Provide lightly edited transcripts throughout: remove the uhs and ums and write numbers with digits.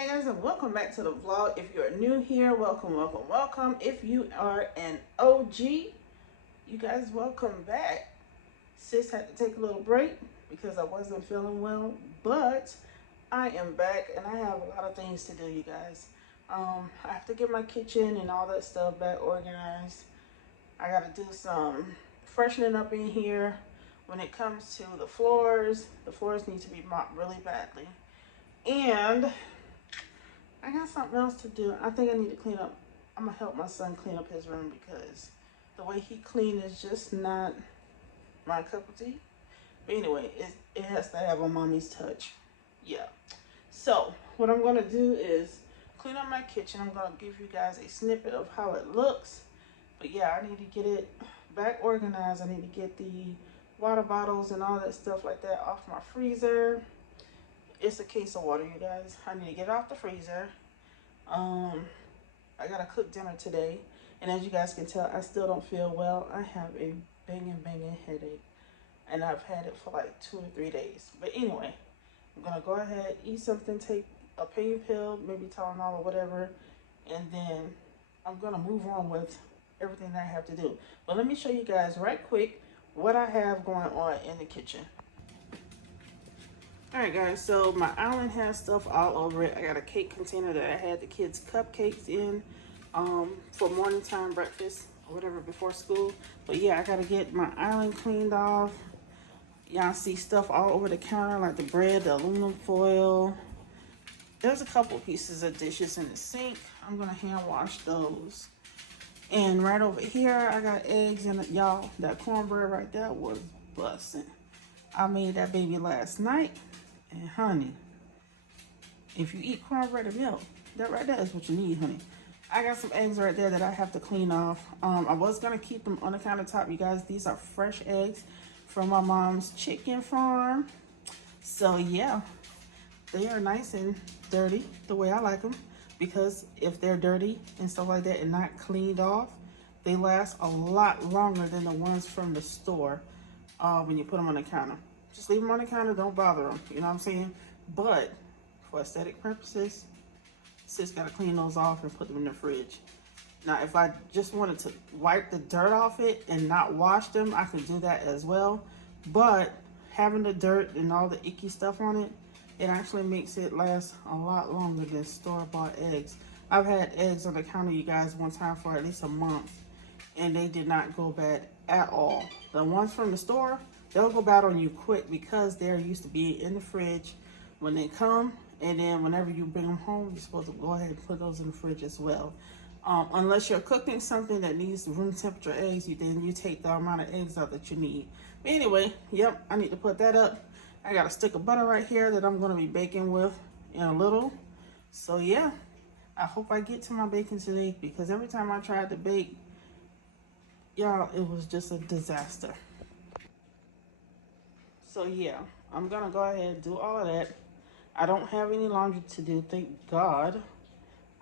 Hey guys, and welcome back to the vlog. If you're new here, welcome, welcome, welcome. If you are an OG, you guys welcome back. Sis had to take a little break because I wasn't feeling well, but I am back and I have a lot of things to do, you guys. I have to get my kitchen and all that stuff back organized. I got to do some freshening up in here. When it comes to the floors need to be mopped really badly. And I got something else to do. I think I need to clean up. I'm going to help my son clean up his room because the way he cleans is just not my cup of tea. But anyway, it has to have a mommy's touch. Yeah. So what I'm going to do is clean up my kitchen. I'm going to give you guys a snippet of how it looks. But yeah, I need to get it back organized. I need to get the water bottles and all that stuff like that off my freezer. It's a case of water, you guys. I need to get it off the freezer. I gotta cook dinner today, and as you guys can tell, I still don't feel well. I have a banging headache, and I've had it for like 2 or 3 days. But anyway, I'm gonna go ahead, eat something, take a pain pill, maybe Tylenol or whatever, and then I'm gonna move on with everything that I have to do. But let me show you guys right quick what I have going on in the kitchen. Alright guys, so my island has stuff all over it. I got a cake container that I had the kids cupcakes in for morning time breakfast or whatever before school. But yeah, I gotta get my island cleaned off. Y'all see stuff all over the counter like the bread, the aluminum foil. There's a couple pieces of dishes in the sink. I'm gonna hand wash those. And right over here, I got eggs, and y'all, that cornbread right there was busting. I made that baby last night. And honey, if you eat cornbread and milk, that right there is what you need, honey. I got some eggs right there that I have to clean off. I was gonna keep them on the countertop, you guys. These are fresh eggs from my mom's chicken farm. So yeah, they are nice and dirty the way I like them, because if they're dirty and stuff like that and not cleaned off, they last a lot longer than the ones from the store when you put them on the counter. Just leave them on the counter, don't bother them, you know what I'm saying? But for aesthetic purposes, sis gotta clean those off and put them in the fridge. Now, if I just wanted to wipe the dirt off it and not wash them, I can do that as well. But having the dirt and all the icky stuff on it, it actually makes it last a lot longer than store-bought eggs. I've had eggs on the counter, you guys, one time for at least a month, and they did not go bad at all. The ones from the store, they'll go bad on you quick because they're used to be in the fridge when they come, and then whenever you bring them home, you're supposed to go ahead and put those in the fridge as well. Unless you're cooking something that needs room temperature eggs, then you take the amount of eggs out that you need. But anyway, yep, I need to put that up. I got a stick of butter right here that I'm going to be baking with in a little. So yeah, I hope I get to my baking today, because every time I tried to bake, y'all, it was just a disaster. So yeah, I'm gonna go ahead and do all of that. I don't have any laundry to do, thank God.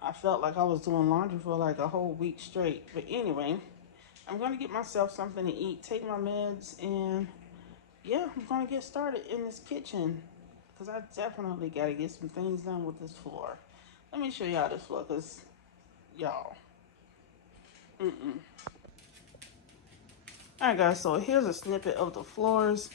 I felt like I was doing laundry for like a whole week straight. But anyway, I'm gonna get myself something to eat, take my meds, and yeah, I'm gonna get started in this kitchen, because I definitely gotta get some things done with this floor. Let me show y'all this floor, because y'all, Alright guys, so here's a snippet of the floors.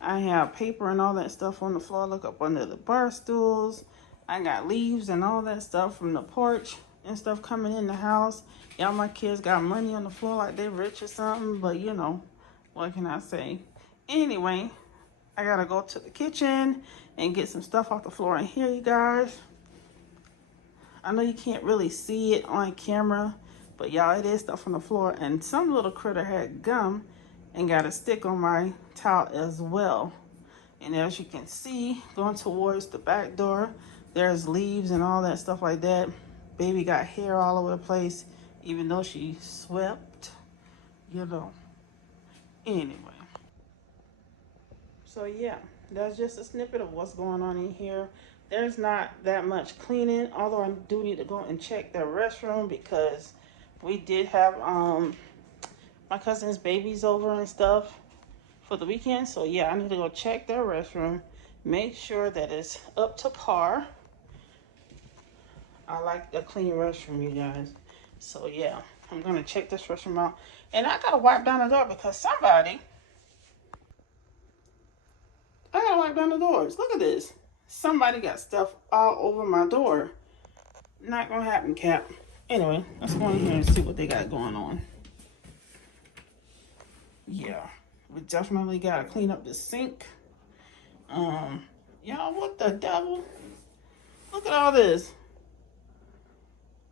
I have paper and all that stuff on the floor. Look up under the bar stools. I got leaves and all that stuff from the porch and stuff coming in the house. Y'all, my kids got money on the floor like they rich or something, but you know, what can I say? Anyway, I gotta go to the kitchen and get some stuff off the floor in here, you guys. I know you can't really see it on camera, but y'all, it is stuff on the floor, and some little critter had gum and got a stick on my towel as well. And as you can see, going towards the back door, there's leaves and all that stuff like that. Baby got hair all over the place, even though she swept, you know. Anyway, so yeah, that's just a snippet of what's going on in here. There's not that much cleaning, although I do need to go and check the restroom, because we did have my cousin's babies over and stuff for the weekend. So yeah, I need to go check their restroom, make sure that it's up to par. I like a clean restroom, you guys. So yeah, I'm gonna check this restroom out. And I gotta wipe down the door because I gotta wipe down the doors. Look at this. Somebody got stuff all over my door. Not gonna happen, Cap. Anyway, let's go in here and see what they got going on. Yeah, we definitely gotta clean up the sink. Y'all, what the devil? Look at all this.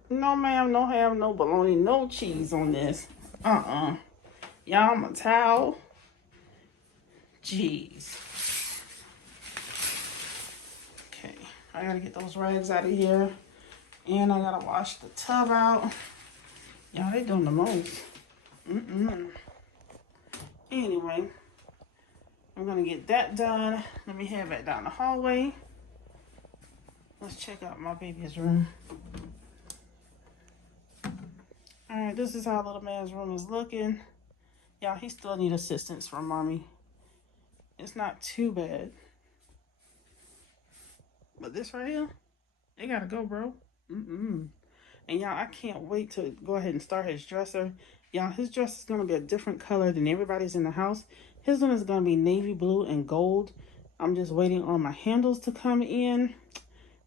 No ma'am, no ham, no bologna, no cheese on this. Y'all, I'm a towel. Jeez. Okay, I gotta get those rags out of here. And I gotta wash the tub out. Y'all, they doing the most. Anyway, I'm gonna get that done. Let me head back down the hallway. Let's check out my baby's room. Alright, this is how little man's room is looking. Y'all, he still need assistance from mommy. It's not too bad. But this right here, they gotta go, bro. And y'all, I can't wait to go ahead and start his dresser. Y'all, his dress is gonna be a different color than everybody's in the house. His one is gonna be navy blue and gold. I'm just waiting on my handles to come in.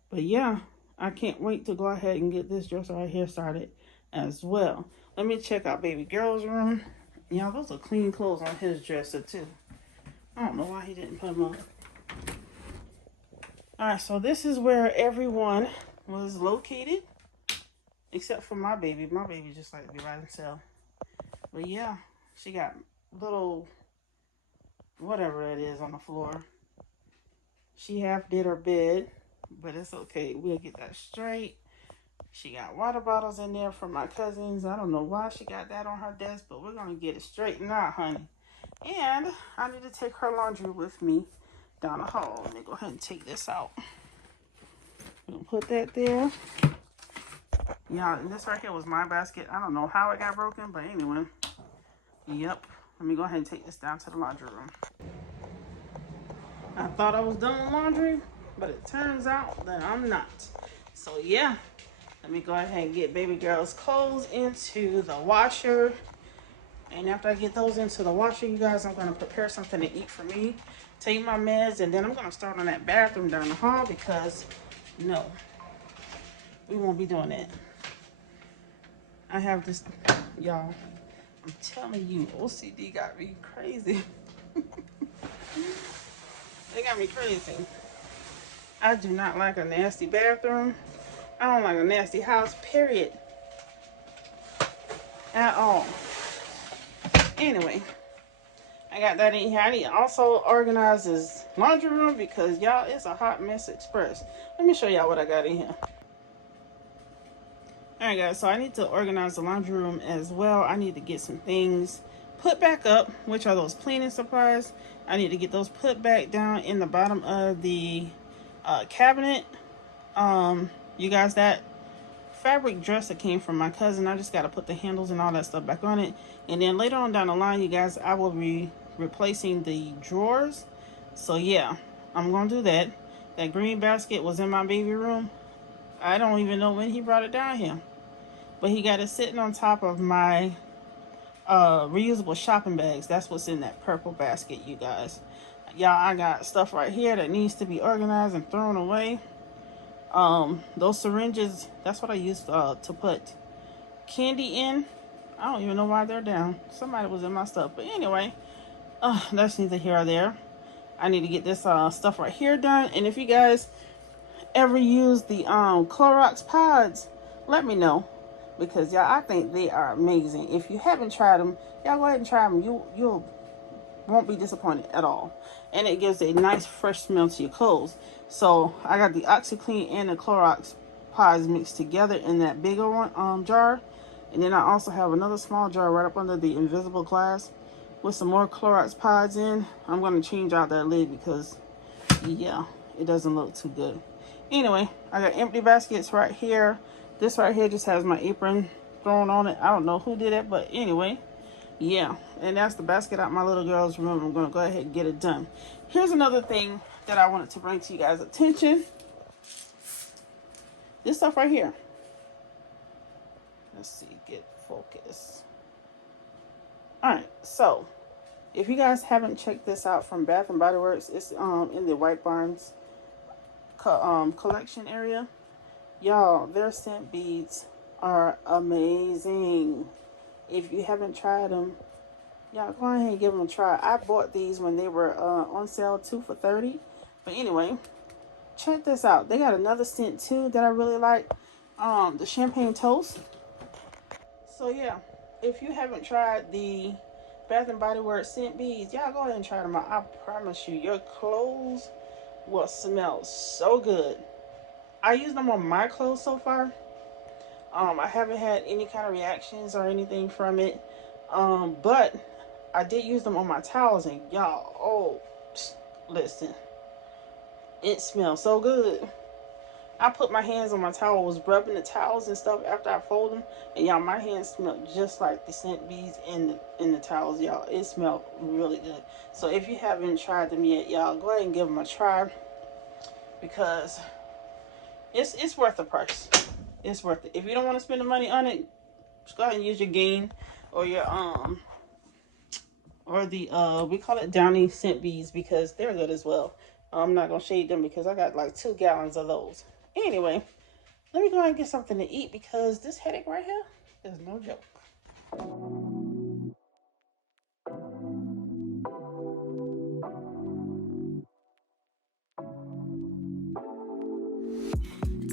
But yeah, I can't wait to go ahead and get this dresser right here started as well. Let me check out baby girl's room. Y'all, those are clean clothes on his dresser too. I don't know why he didn't put them on. Alright, so this is where everyone was located. Except for my baby. My baby just like to be by himself. But yeah, she got little whatever it is on the floor. She half did her bed, but it's okay. We'll get that straight. She got water bottles in there for my cousins. I don't know why she got that on her desk, but we're going to get it straightened out, honey. And I need to take her laundry with me down the hall. Let me go ahead and take this out. We'll put that there. Yeah, and this right here was my basket. I don't know how it got broken, but anyway. Yep. Let me go ahead and take this down to the laundry room. I thought I was done with laundry, but it turns out that I'm not. So yeah, let me go ahead and get baby girl's clothes into the washer. And after I get those into the washer, you guys, I'm going to prepare something to eat for me, take my meds, and then I'm going to start on that bathroom down the hall because, no, we won't be doing that. I have this, y'all, I'm telling you, OCD got me crazy. They got me crazy. I do not like a nasty bathroom. I don't like a nasty house, period. At all. Anyway, I got that in here. I need to also organize this laundry room because, y'all, it's a hot mess express. Let me show y'all what I got in here. Alright guys, so I need to organize the laundry room as well. I need to get some things put back up, which are those cleaning supplies. I need to get those put back down in the bottom of the cabinet. You guys, that fabric dress that came from my cousin, I just got to put the handles and all that stuff back on it. And then later on down the line, you guys, I will be replacing the drawers. So yeah, I'm going to do that. That green basket was in my baby room. I don't even know when he brought it down here. But he got it sitting on top of my reusable shopping bags. That's what's in that purple basket, you guys. Y'all, I got stuff right here that needs to be organized and thrown away. Those syringes, that's what I used to put candy in. I don't even know why they're down. Somebody was in my stuff. But anyway, that's neither here or there. I need to get this stuff right here done. And if you guys ever use the Clorox pods, let me know. Because, y'all, I think they are amazing. If you haven't tried them, y'all go ahead and try them. You won't be disappointed at all. And it gives a nice fresh smell to your clothes. So I got the OxyClean and the Clorox pods mixed together in that bigger one jar. And then I also have another small jar right up under the invisible glass with some more Clorox pods in. I'm going to change out that lid because, yeah, it doesn't look too good. Anyway, I got empty baskets right here. This right here just has my apron thrown on it. I don't know who did it, but anyway, yeah. And that's the basket out my little girl's room. I'm going to go ahead and get it done. Here's another thing that I wanted to bring to you guys' attention. This stuff right here. Let's see, get focus. Alright, so if you guys haven't checked this out from Bath and Body Works, it's in the White Barns collection area. Y'all, their scent beads are amazing. If you haven't tried them, y'all go ahead and give them a try. I bought these when they were on sale 2 for $30. But anyway, check this out. They got another scent too that I really like. The champagne toast. So yeah, if you haven't tried the Bath and Body Works scent beads, y'all go ahead and try them out. I promise you, your clothes will smell so good. I used them on my clothes so far. I haven't had any kind of reactions or anything from it. But I did use them on my towels, and y'all, listen, it smells so good. I put my hands on my towels, rubbing the towels and stuff after I fold them, and y'all, my hands smell just like the scent beads in the towels, y'all. It smelled really good. So if you haven't tried them yet, y'all, go ahead and give them a try, because it's worth the price. It's worth it. If you don't want to spend the money on it, just go ahead and use your Gain or your or the we call it Downy scent beads, because they're good as well. I'm not gonna shade them because I got like 2 gallons of those. Anyway, let me go ahead and get something to eat, because this headache right here is no joke.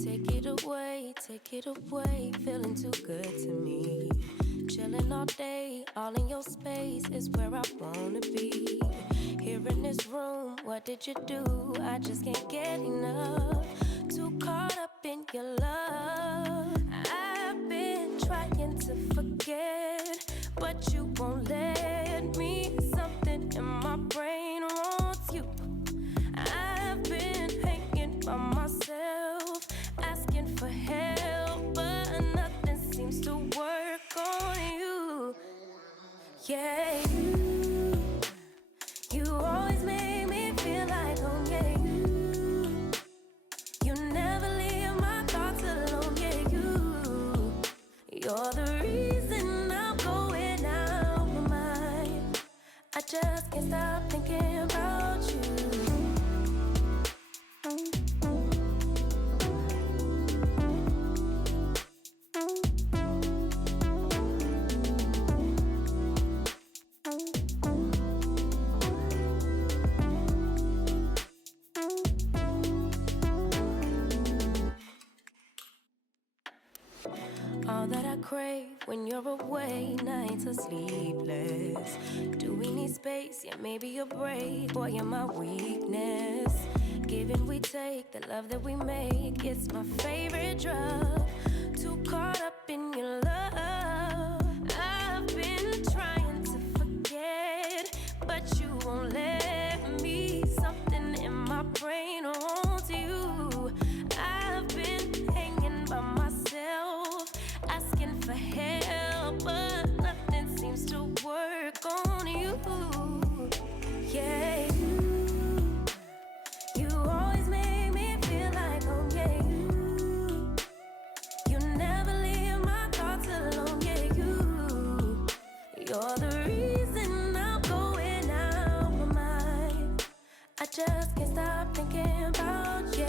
Take it away, feeling too good to me. Chilling all day, all in your space is where I wanna be. Here in this room, what did you do? I just can't get enough. Too caught up in your love. I've been trying to forget, but you won't let me. Something in my brain wants you. I've been hanging by myself, asking for help, but nothing seems to work on you. Yeah, you always make me feel like home. Yeah, you never leave my thoughts alone. Yeah, you're the reason I'm going out my mind. I just can't stop thinking about you. All that I crave when you're away, nights are sleepless. Do we need space? Yeah, maybe a break. Boy, you're my weakness. Give and we take, the love that we make, it's my favorite drug. Too caught up in your love. I've been trying to forget, but you won't let me. Something in my brain wants you. I've been hanging by myself, asking for help, but nothing seems to work on you. Yeah, you always make me feel like home. Yeah, you never leave my thoughts alone. Yeah, you're the reason I'm going out my mind. I just can't stop thinking about you.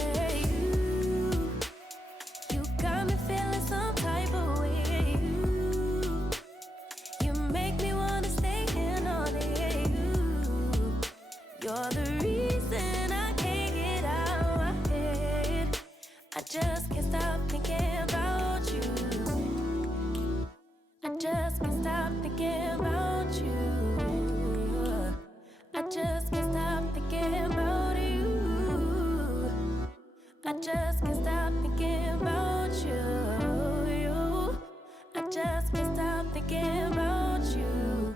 You got me feeling some type of way. You make me wanna stay in all day. You're the reason I can't get out my head. I just can't stop thinking about you. I just can't stop thinking about you. I just can't stop thinking about you. I just can't stop thinking about you. I just can't stop thinking about you.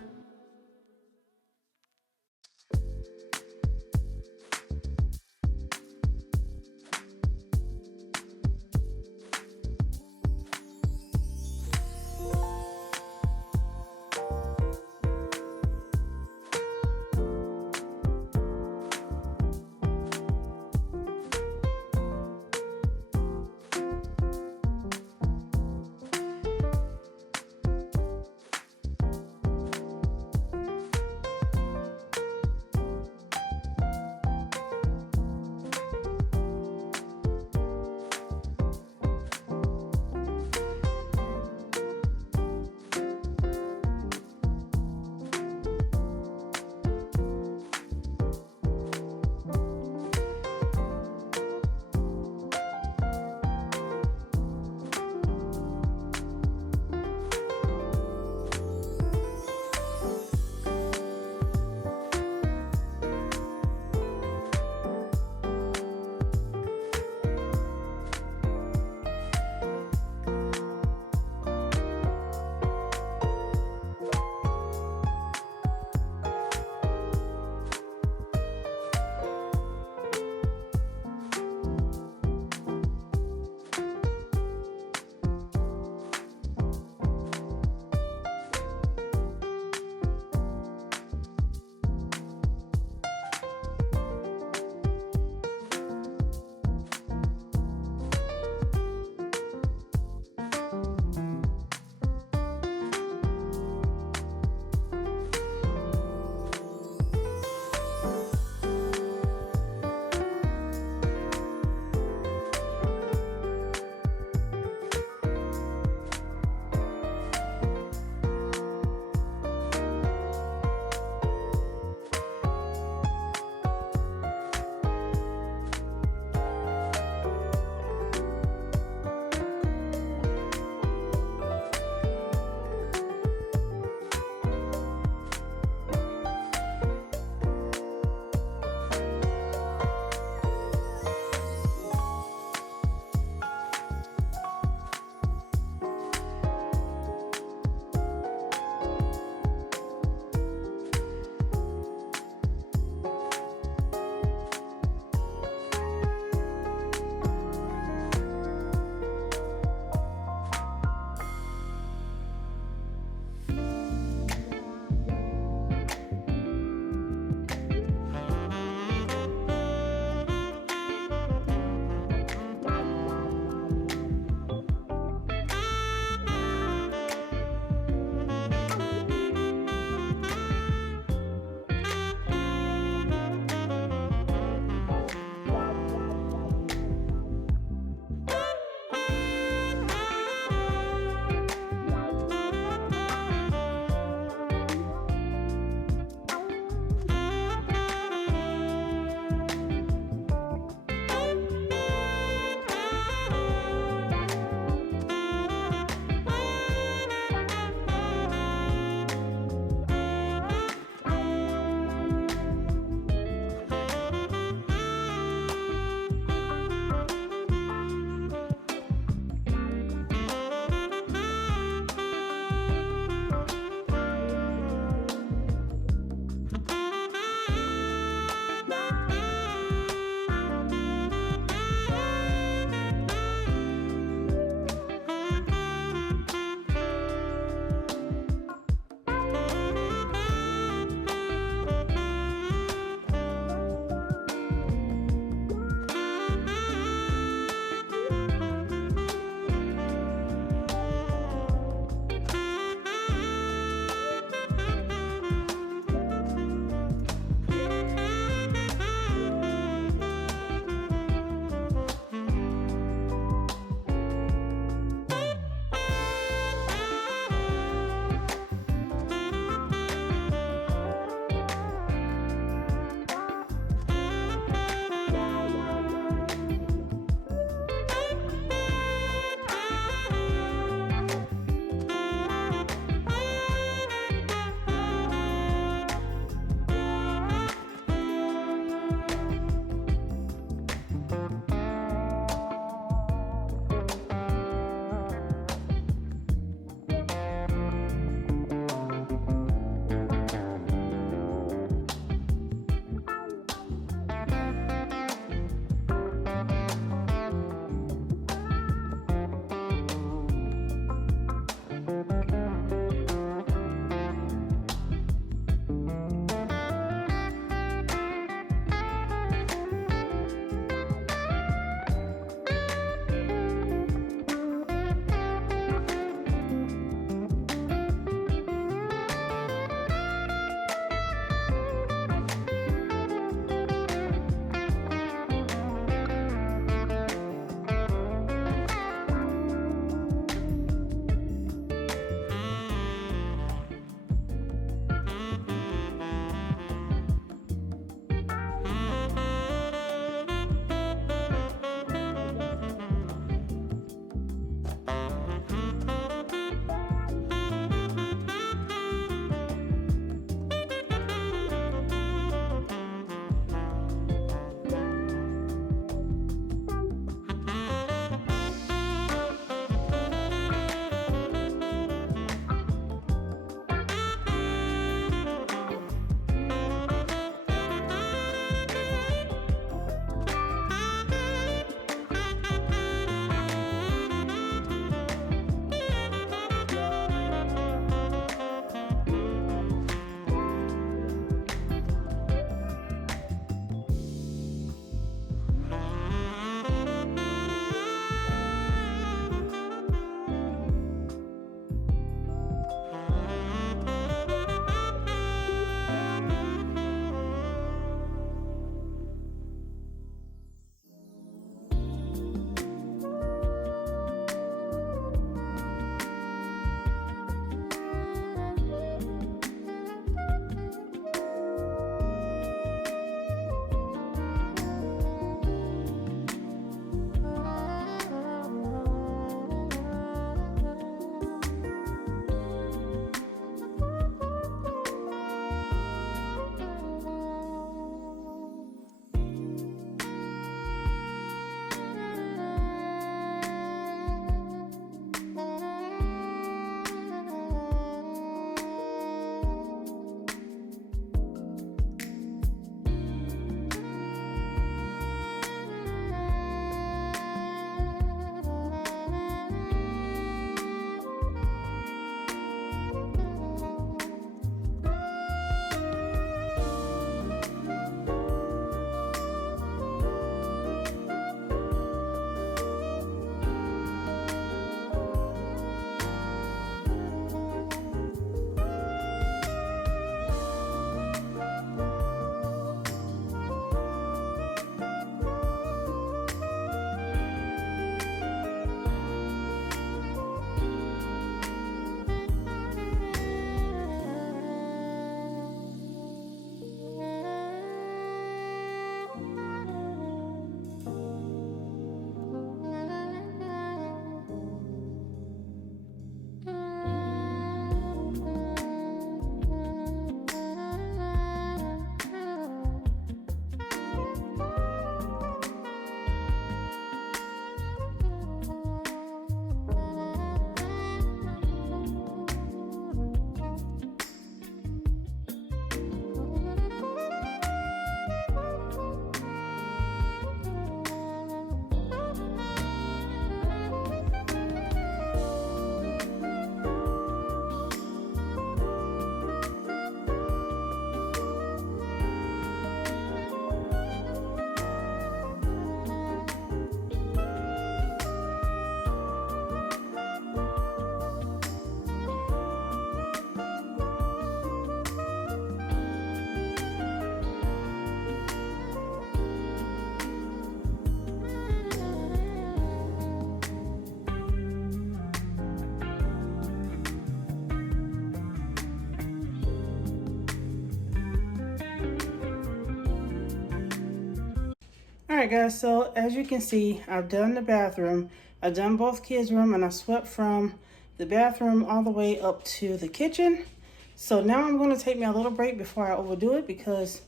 Alright guys, so as you can see, I've done the bathroom. I've done both kids' room and I swept from the bathroom all the way up to the kitchen. So now I'm going to take me a little break before I overdo it because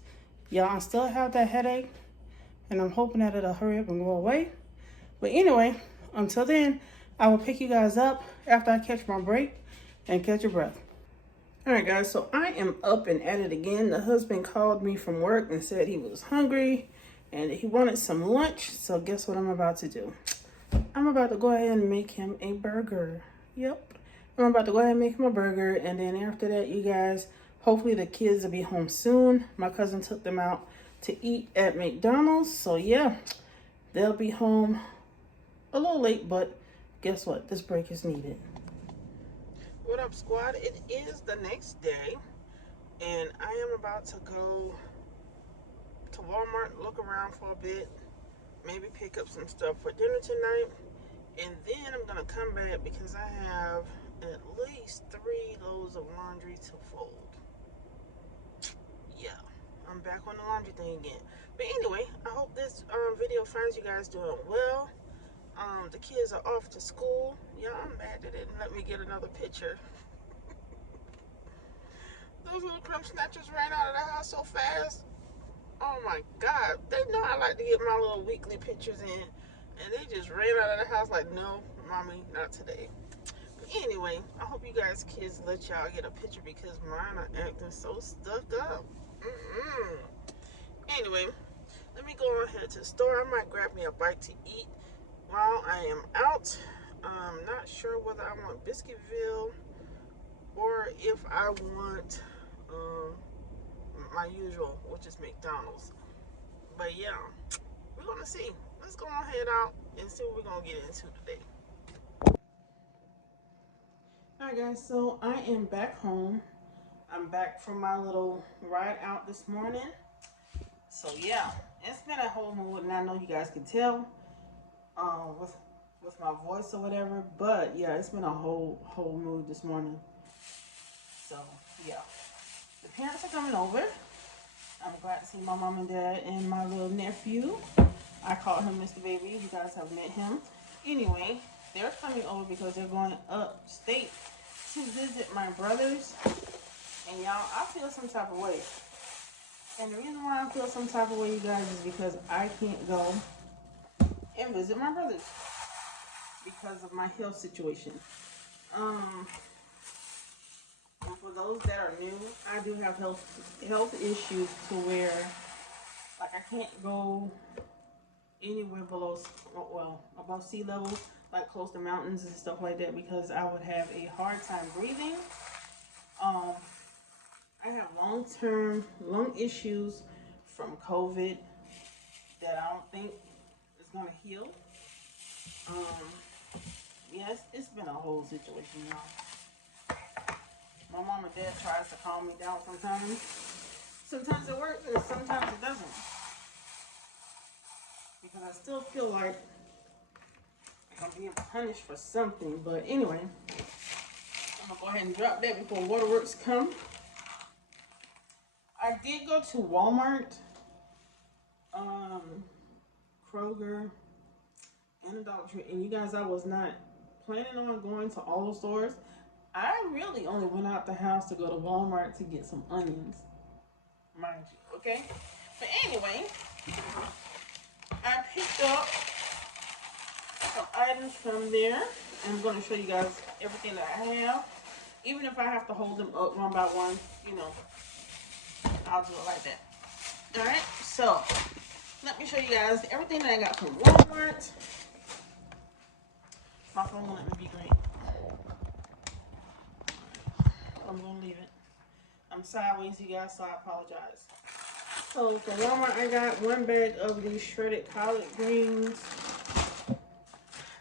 y'all, I still have that headache and I'm hoping that it'll hurry up and go away. But anyway, until then, I will pick you guys up after I catch my break and catch your breath. Alright guys, so I am up and at it again. The husband called me from work and said he was hungry and he wanted some lunch. So guess what I'm about to do? I'm about to go ahead and make him a burger. Yep. I'm about to go ahead and make him a burger. And then after that, you guys, hopefully the kids will be home soon. My cousin took them out to eat at McDonald's. So yeah, they'll be home a little late, but guess what? This break is needed. What up, squad? It is the next day, and I am about to go to Walmart, look around for a bit, maybe pick up some stuff for dinner tonight, and then I'm gonna come back because I have at least 3 loads of laundry to fold. Yeah, I'm back on the laundry thing again. But anyway, I hope this video finds you guys doing well. The kids are off to school. Yeah, I'm mad they didn't let me get another picture. Those little crumb snatchers ran out of the house so fast. Oh my God, they know I like to get my little weekly pictures in, and they just ran out of the house like, no, mommy, not today. But anyway, I hope you guys kids let y'all get a picture because mine are acting so stuck up. Anyway, let me go ahead to the store. I might grab me a bite to eat while I am out. I'm not sure whether I want Biscuitville or if I want my usual, which is McDonald's. But yeah, we're gonna see. Let's go ahead out and see what we're gonna get into today. Alright guys, so I am back home. I'm back from my little ride out this morning. So yeah, it's been a whole mood, and I know you guys can tell with my voice or whatever, but yeah, it's been a whole mood this morning. So yeah, the parents are coming over. I'm glad to see my mom and dad and my little nephew. I call him Mr. Baby. You guys have met him. Anyway, they're coming over because they're going upstate to visit my brothers. And y'all, I feel some type of way. And the reason why I feel some type of way, you guys, is because I can't go and visit my brothers because of my health situation. And for those that are new, I do have health issues to where, like, I can't go anywhere below, well, above sea level, like close to mountains and stuff like that, because I would have a hard time breathing. I have long-term lung issues from COVID that I don't think is gonna heal. Yes, it's been a whole situation, y'all. My mom and dad tries to calm me down sometimes. Sometimes it works and sometimes it doesn't. Because I still feel like I'm being punished for something. But anyway, I'm gonna go ahead and drop that before Waterworks come. I did go to Walmart, Kroger, and the Dollar Tree. And you guys, I was not planning on going to all the stores. I really only went out the house to go to Walmart to get some onions, mind you, okay? But anyway, I picked up some items from there. I'm going to show you guys everything that I have. Even if I have to hold them up one by one, you know, I'll do it like that. Alright, so let me show you guys everything that I got from Walmart. My phone won't let me be great. I'm gonna leave it. I'm sideways, you guys, so I apologize. So for Walmart, I got 1 bag of these shredded collard greens.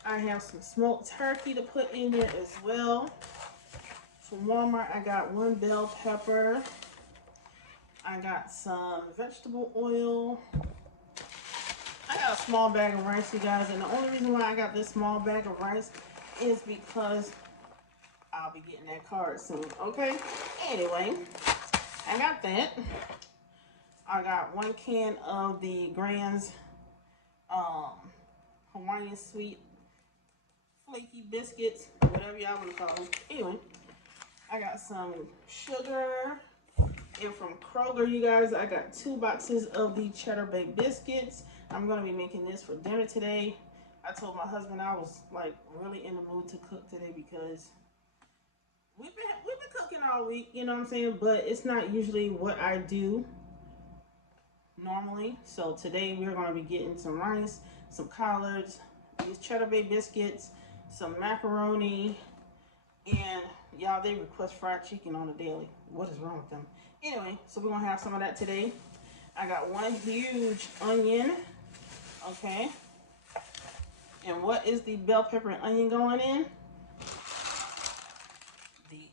I have some smoked turkey to put in there as well. From Walmart, I got 1 bell pepper. I got some vegetable oil. I got a small bag of rice, you guys, and the only reason why I got this small bag of rice is because I'll be getting that card soon, okay? Anyway, I got that. I got 1 can of the Grand's um, Hawaiian sweet flaky biscuits, whatever y'all want to call them. Anyway, I got some sugar. And from Kroger, you guys, I got 2 boxes of the cheddar baked biscuits. I'm going to be making this for dinner today. I told my husband I was like really in the mood to cook today because we've been cooking all week, you know what I'm saying? But it's not usually what I do normally. So today we're going to be getting some rice, some collards, these cheddar bay biscuits, some macaroni, and y'all, they request fried chicken on the daily. What is wrong with them? Anyway, so we're going to have some of that today. I got 1 huge onion, okay? And what is the bell pepper and onion going in? These.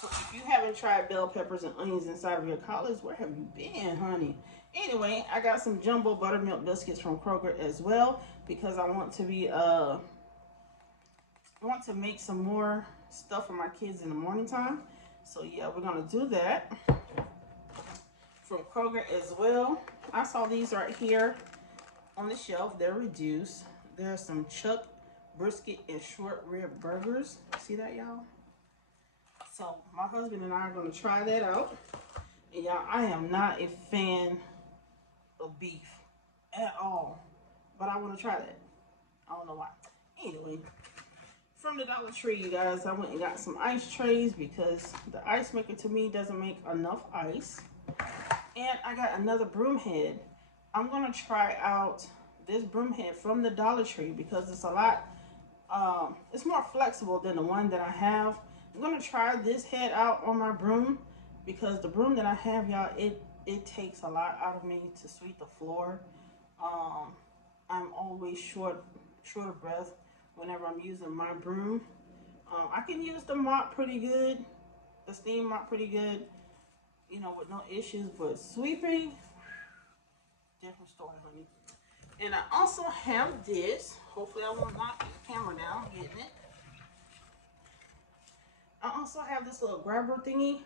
So if you haven't tried bell peppers and onions inside of your collards, where have you been, honey? Anyway, I got some jumbo buttermilk biscuits from Kroger as well because I want to be I want to make some more stuff for my kids in the morning time. So yeah, we're gonna do that from Kroger as well. I saw these right here on the shelf. They're reduced. There's some chuck brisket and short rib burgers. See that, y'all? So my husband and I are gonna try that out. And y'all, I am not a fan of beef at all, but I want to try that. I don't know why. Anyway, from the Dollar Tree, you guys, I went and got some ice trays because the ice maker to me doesn't make enough ice. And I got another broom head. I'm gonna try out this broom head from the Dollar Tree because it's a lot it's more flexible than the one that I have. I'm gonna try this head out on my broom because the broom that I have, y'all, it takes a lot out of me to sweep the floor. I'm always short of breath whenever I'm using my broom. I can use the mop pretty good, the steam mop pretty good, you know, with no issues, but sweeping, different story, honey. And I also have this. Hopefully I won't knock the camera down getting it. I also have this little grabber thingy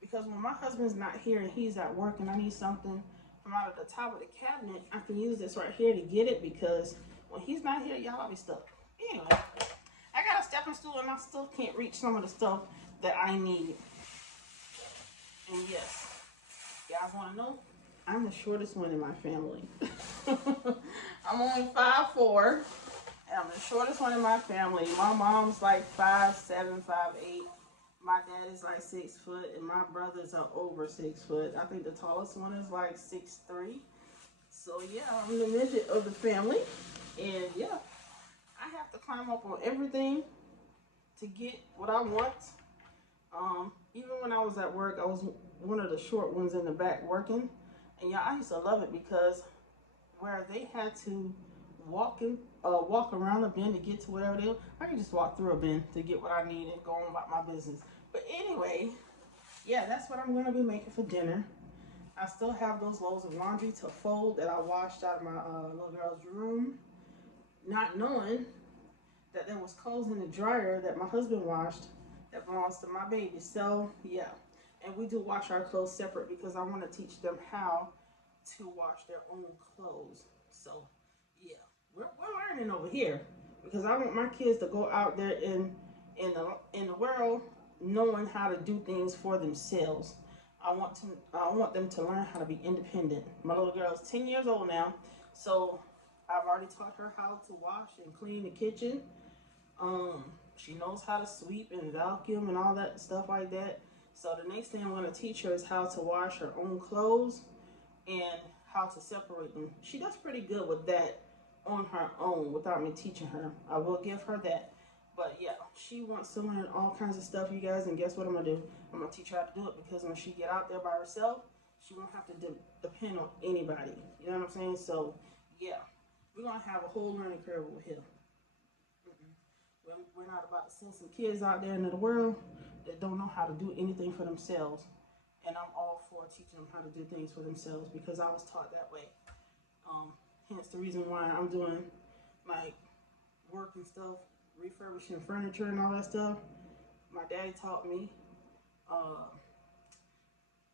because when my husband's not here and he's at work and I need something from out of the top of the cabinet, I can use this right here to get it because when he's not here, y'all, I'll be stuck. Anyway, I got a stepping stool and I still can't reach some of the stuff that I need. And yes, you guys want to know? I'm the shortest one in my family. I'm only 5'4", and I'm the shortest one in my family. My mom's like 5'7", 5'8". My dad is like 6 foot, and my brothers are over 6 foot. I think the tallest one is like 6'3". So yeah, I'm the midget of the family, and yeah, I have to climb up on everything to get what I want. Even when I was at work, I was one of the short ones in the back working. And yeah, I used to love it because where they had to walk around a bend to get to wherever they were, I could just walk through a bend to get what I need and go on about my business. But anyway, yeah, that's what I'm going to be making for dinner. I still have those loads of laundry to fold that I washed out of my little girl's room, not knowing that there was clothes in the dryer that my husband washed that belongs to my baby. So yeah, and we do wash our clothes separate because I want to teach them how to wash their own clothes. So yeah, we're learning over here because I want my kids to go out there in the world knowing how to do things for themselves. I want them to learn how to be independent. My little girl is 10 years old now, so I've already taught her how to wash and clean the kitchen. She knows how to sweep and vacuum and all that stuff like that. So the next thing I'm going to teach her is how to wash her own clothes and how to separate them. She does pretty good with that on her own without me teaching her. I will give her that. But yeah, she wants to learn all kinds of stuff, you guys, and guess what I'm going to do? I'm going to teach her how to do it because when she get out there by herself, she won't have to depend on anybody. You know what I'm saying? So yeah, we're going to have a whole learning curve over here. We're not about to send some kids out there into the world that don't know how to do anything for themselves. And I'm all for teaching them how to do things for themselves because I was taught that way. Hence the reason why I'm doing like work and stuff, refurbishing furniture and all that stuff. My daddy taught me.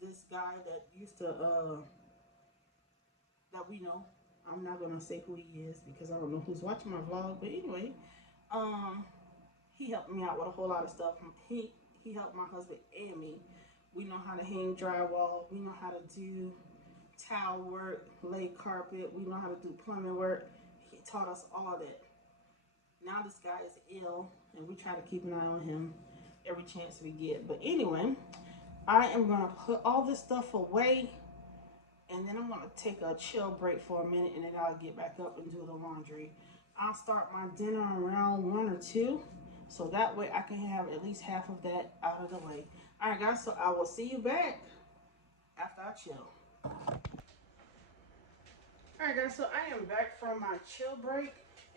This guy that used to, that we know, I'm not gonna say who he is because I don't know who's watching my vlog. But anyway, um, he helped me out with a whole lot of stuff. He helped my husband and me. We know how to hang drywall. We know how to do tile work, lay carpet. We know how to do plumbing work. He taught us all that. Now this guy is ill, and we try to keep an eye on him every chance we get. But anyway, I am gonna put all this stuff away, and then I'm gonna take a chill break for a minute, and then I'll get back up and do the laundry. I'll start my dinner around 1 or 2, so that way I can have at least half of that out of the way. All right, guys, so I will see you back after I chill. All right, guys, so I am back from my chill break,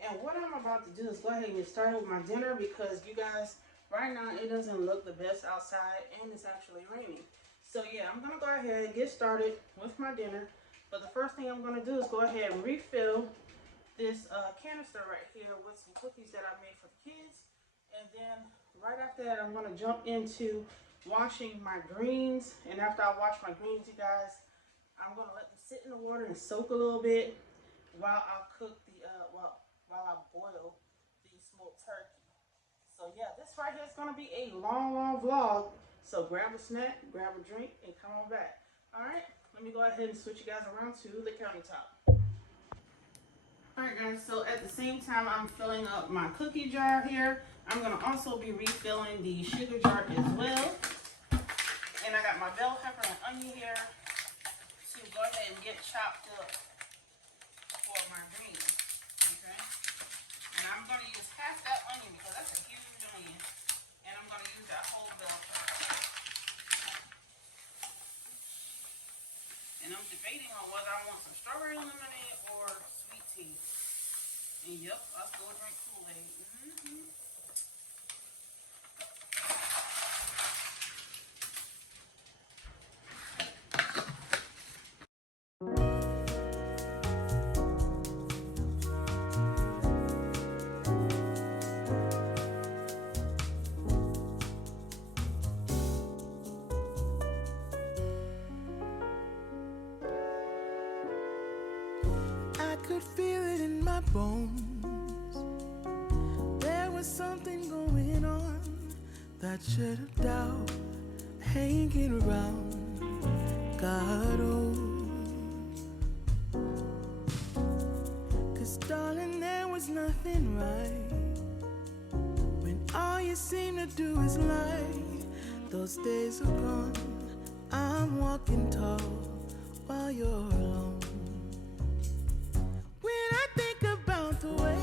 and what I'm about to do is go ahead and get started with my dinner because you guys, right now it doesn't look the best outside, and it's actually raining. So yeah, I'm gonna go ahead and get started with my dinner. But the first thing I'm gonna do is go ahead and refill this canister right here with some cookies that I made for the kids. And then right after that, I'm gonna jump into washing my greens. And after I wash my greens, you guys, I'm gonna let them sit in the water and soak a little bit while I cook the while I boil the smoked turkey. So yeah, this right here is gonna be a long vlog. So grab a snack, grab a drink, and come on back. All right, let me go ahead and switch you guys around to the countertop. All right, guys. So at the same time, I'm filling up my cookie jar here. I'm gonna also be refilling the sugar jar as well. And I got my bell pepper and onion here to go ahead and get chopped up for my greens. Okay. And I'm gonna use half that onion because that's a huge onion. And I'm gonna use that whole bell pepper. And I'm debating on whether I want some strawberry lemonade or sweet tea. And yep, I still drink Kool-Aid. I could feel it in my bones. There was something going on that should have doubt hanging around. God, oh, 'cause darling, there was nothing right when all you seem to do is lie. Those days are gone. I'm walking tall while you're alone. The way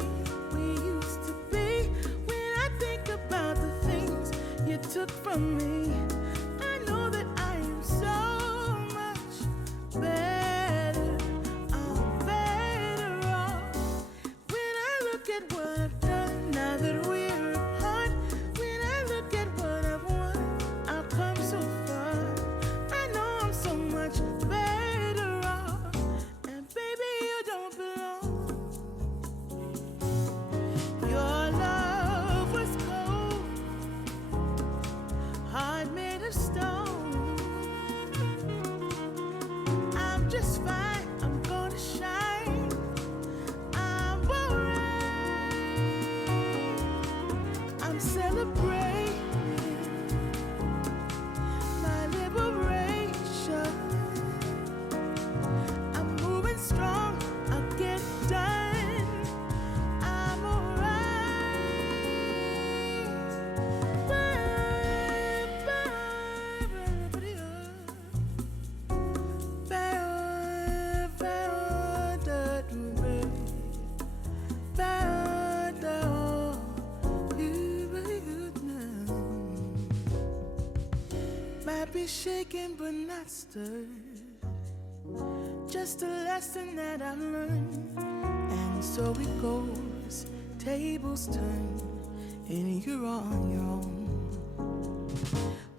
we used to be, when I think about the things you took from me, I know that I am so much better. I'm better off when I look at what I've done now that we're apart. When I look at what I've won, I've come so far. I know I'm so much better off, and baby, you don't belong. Your love was cold, heart made of stone. I'm just fine, I'm gonna shine. I'm alright. I'm celebrating my liberation. I'm moving strong, I'll get done. I'm might be shaken but not stirred. Just a lesson that I've learned. And so it goes, tables turn, and you're on your own.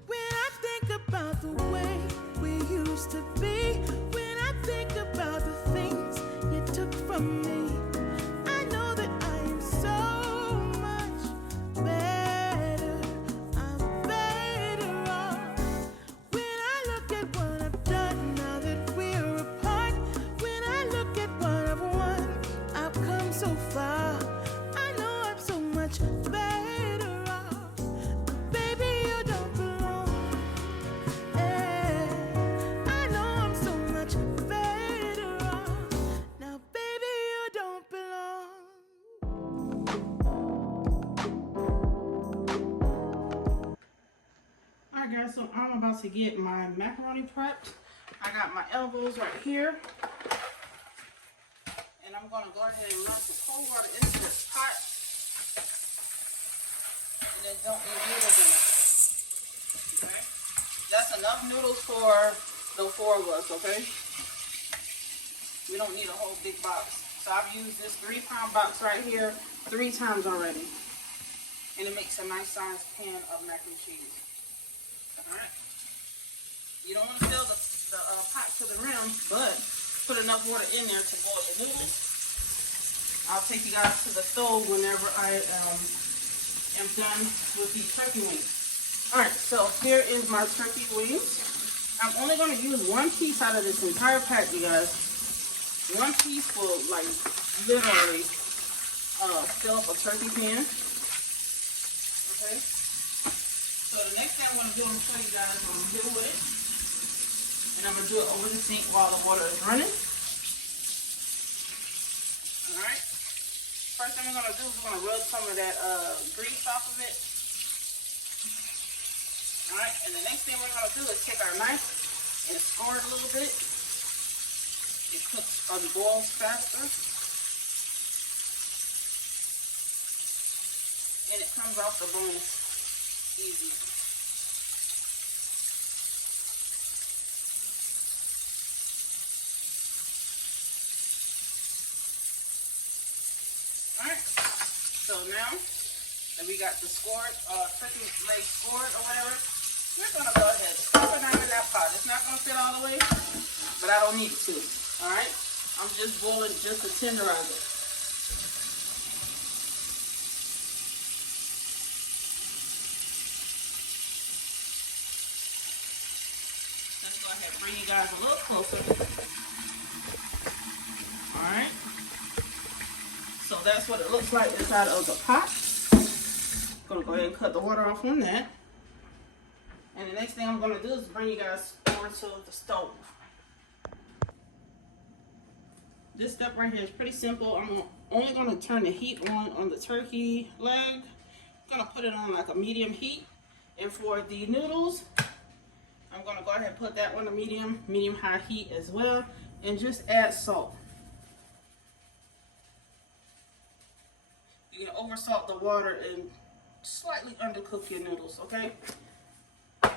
When I think about the way we used to be, when I think about the things you took from me, I know that I am so much better. I'm better off when I look at what I've done now that we're apart. When I look at what I've won, Alright guys, so I'm about to get my macaroni prepped. I got my elbows right here. And I'm going to go ahead and run some cold water into this pot. And then dump the noodles in it. Okay? That's enough noodles for the 4 of us, okay? We don't need a whole big box. So I've used this 3-pound box right here 3 times already. And it makes a nice sized pan of mac and cheese. Alright. You don't want to fill the pot to the rim, but put enough water in there to boil the noodles. I'll take you guys to the stove whenever I am done with the turkey wings. Alright, so here is my turkey wings. I'm only going to use 1 piece out of this entire pack, you guys. 1 piece will, like, literally fill up a turkey pan. Okay? So the next thing I'm going to do, I'm going to show you guys what I'm going to do with it. And I'm going to do it over the sink while the water is running. Alright. First thing we're going to do is we're going to rub some of that grease off of it. Alright. And the next thing we're going to do is take our knife and score it a little bit. It cooks or boils faster. And it comes off the bone easier. Alright, so now that we got the turkey leg scored or whatever, we're going to go ahead and stuff it down in that pot. It's not going to fit all the way, but I don't need it to. Alright, I'm just boiling just to tenderize it. Let's go ahead and bring you guys a little closer. Alright. So that's what it looks like inside of the pot. I'm going to go ahead and cut the water off on that. And the next thing I'm going to do is bring you guys over to the stove. This step right here is pretty simple. I'm only going to turn the heat on the turkey leg. I'm going to put it on like a medium heat. And for the noodles, I'm going to go ahead and put that on a medium high heat as well. And just add salt. You can over salt the water and slightly undercook your noodles, okay? Let's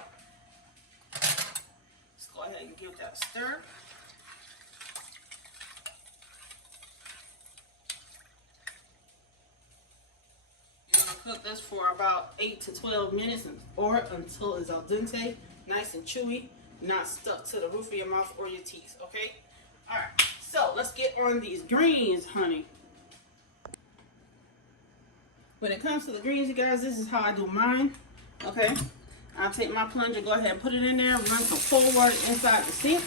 go ahead and give that a stir. You're going to cook this for about 8 to 12 minutes or until it's al dente, nice and chewy, not stuck to the roof of your mouth or your teeth, okay? Alright, so let's get on these greens, honey. When it comes to the greens, you guys, this is how I do mine, okay? I'll take my plunger, go ahead and put it in there, run some cold water inside the sink.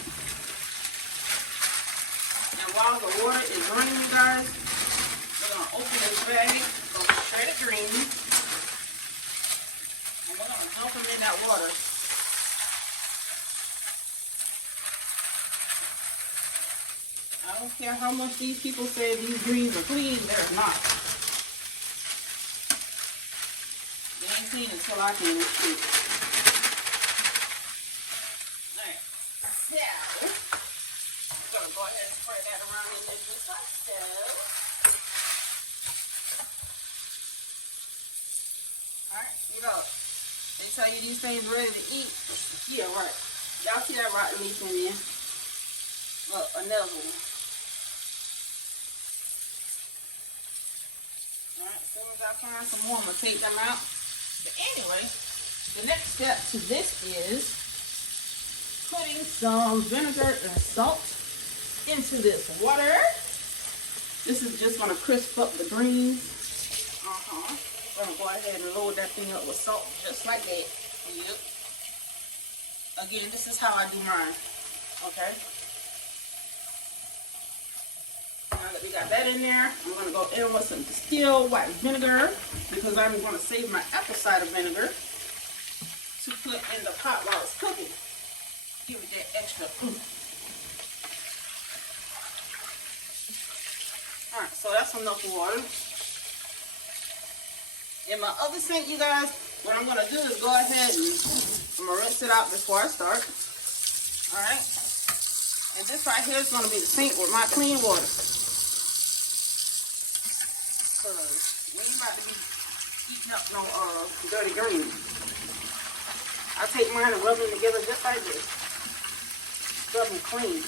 And while the water is running, you guys, we're going to open this bag of shredded greens. And we're going to dump them in that water. I don't care how much these people say these greens are clean, they're not. They ain't clean until I clean this shit. Alright, so I'm gonna go ahead and spread that around in there just like so. Alright, you know, they tell you these things ready to eat. Yeah, right. Y'all see that rotten meat in there? Look, another one. Alright, as soon as I find some more, I'm gonna take them out. But anyway, the next step to this is putting some vinegar and salt into this water. This is just going to crisp up the greens. I'm going to go ahead and load that thing up with salt just like that. Yep. Again, this is how I do mine. Okay. Now that we got that in there, I'm going to go in with some distilled white vinegar because I'm going to save my apple cider vinegar to put in the pot while it's cooking. Give it that extra oomph. Alright, so that's enough water. In my other sink, you guys, what I'm going to do is go ahead and I'm going to rinse it out before I start. Alright. And this right here is going to be the sink with my clean water. Because we ain't about to be eating up no dirty greens. I take mine and rub them together just like this. Rub them clean.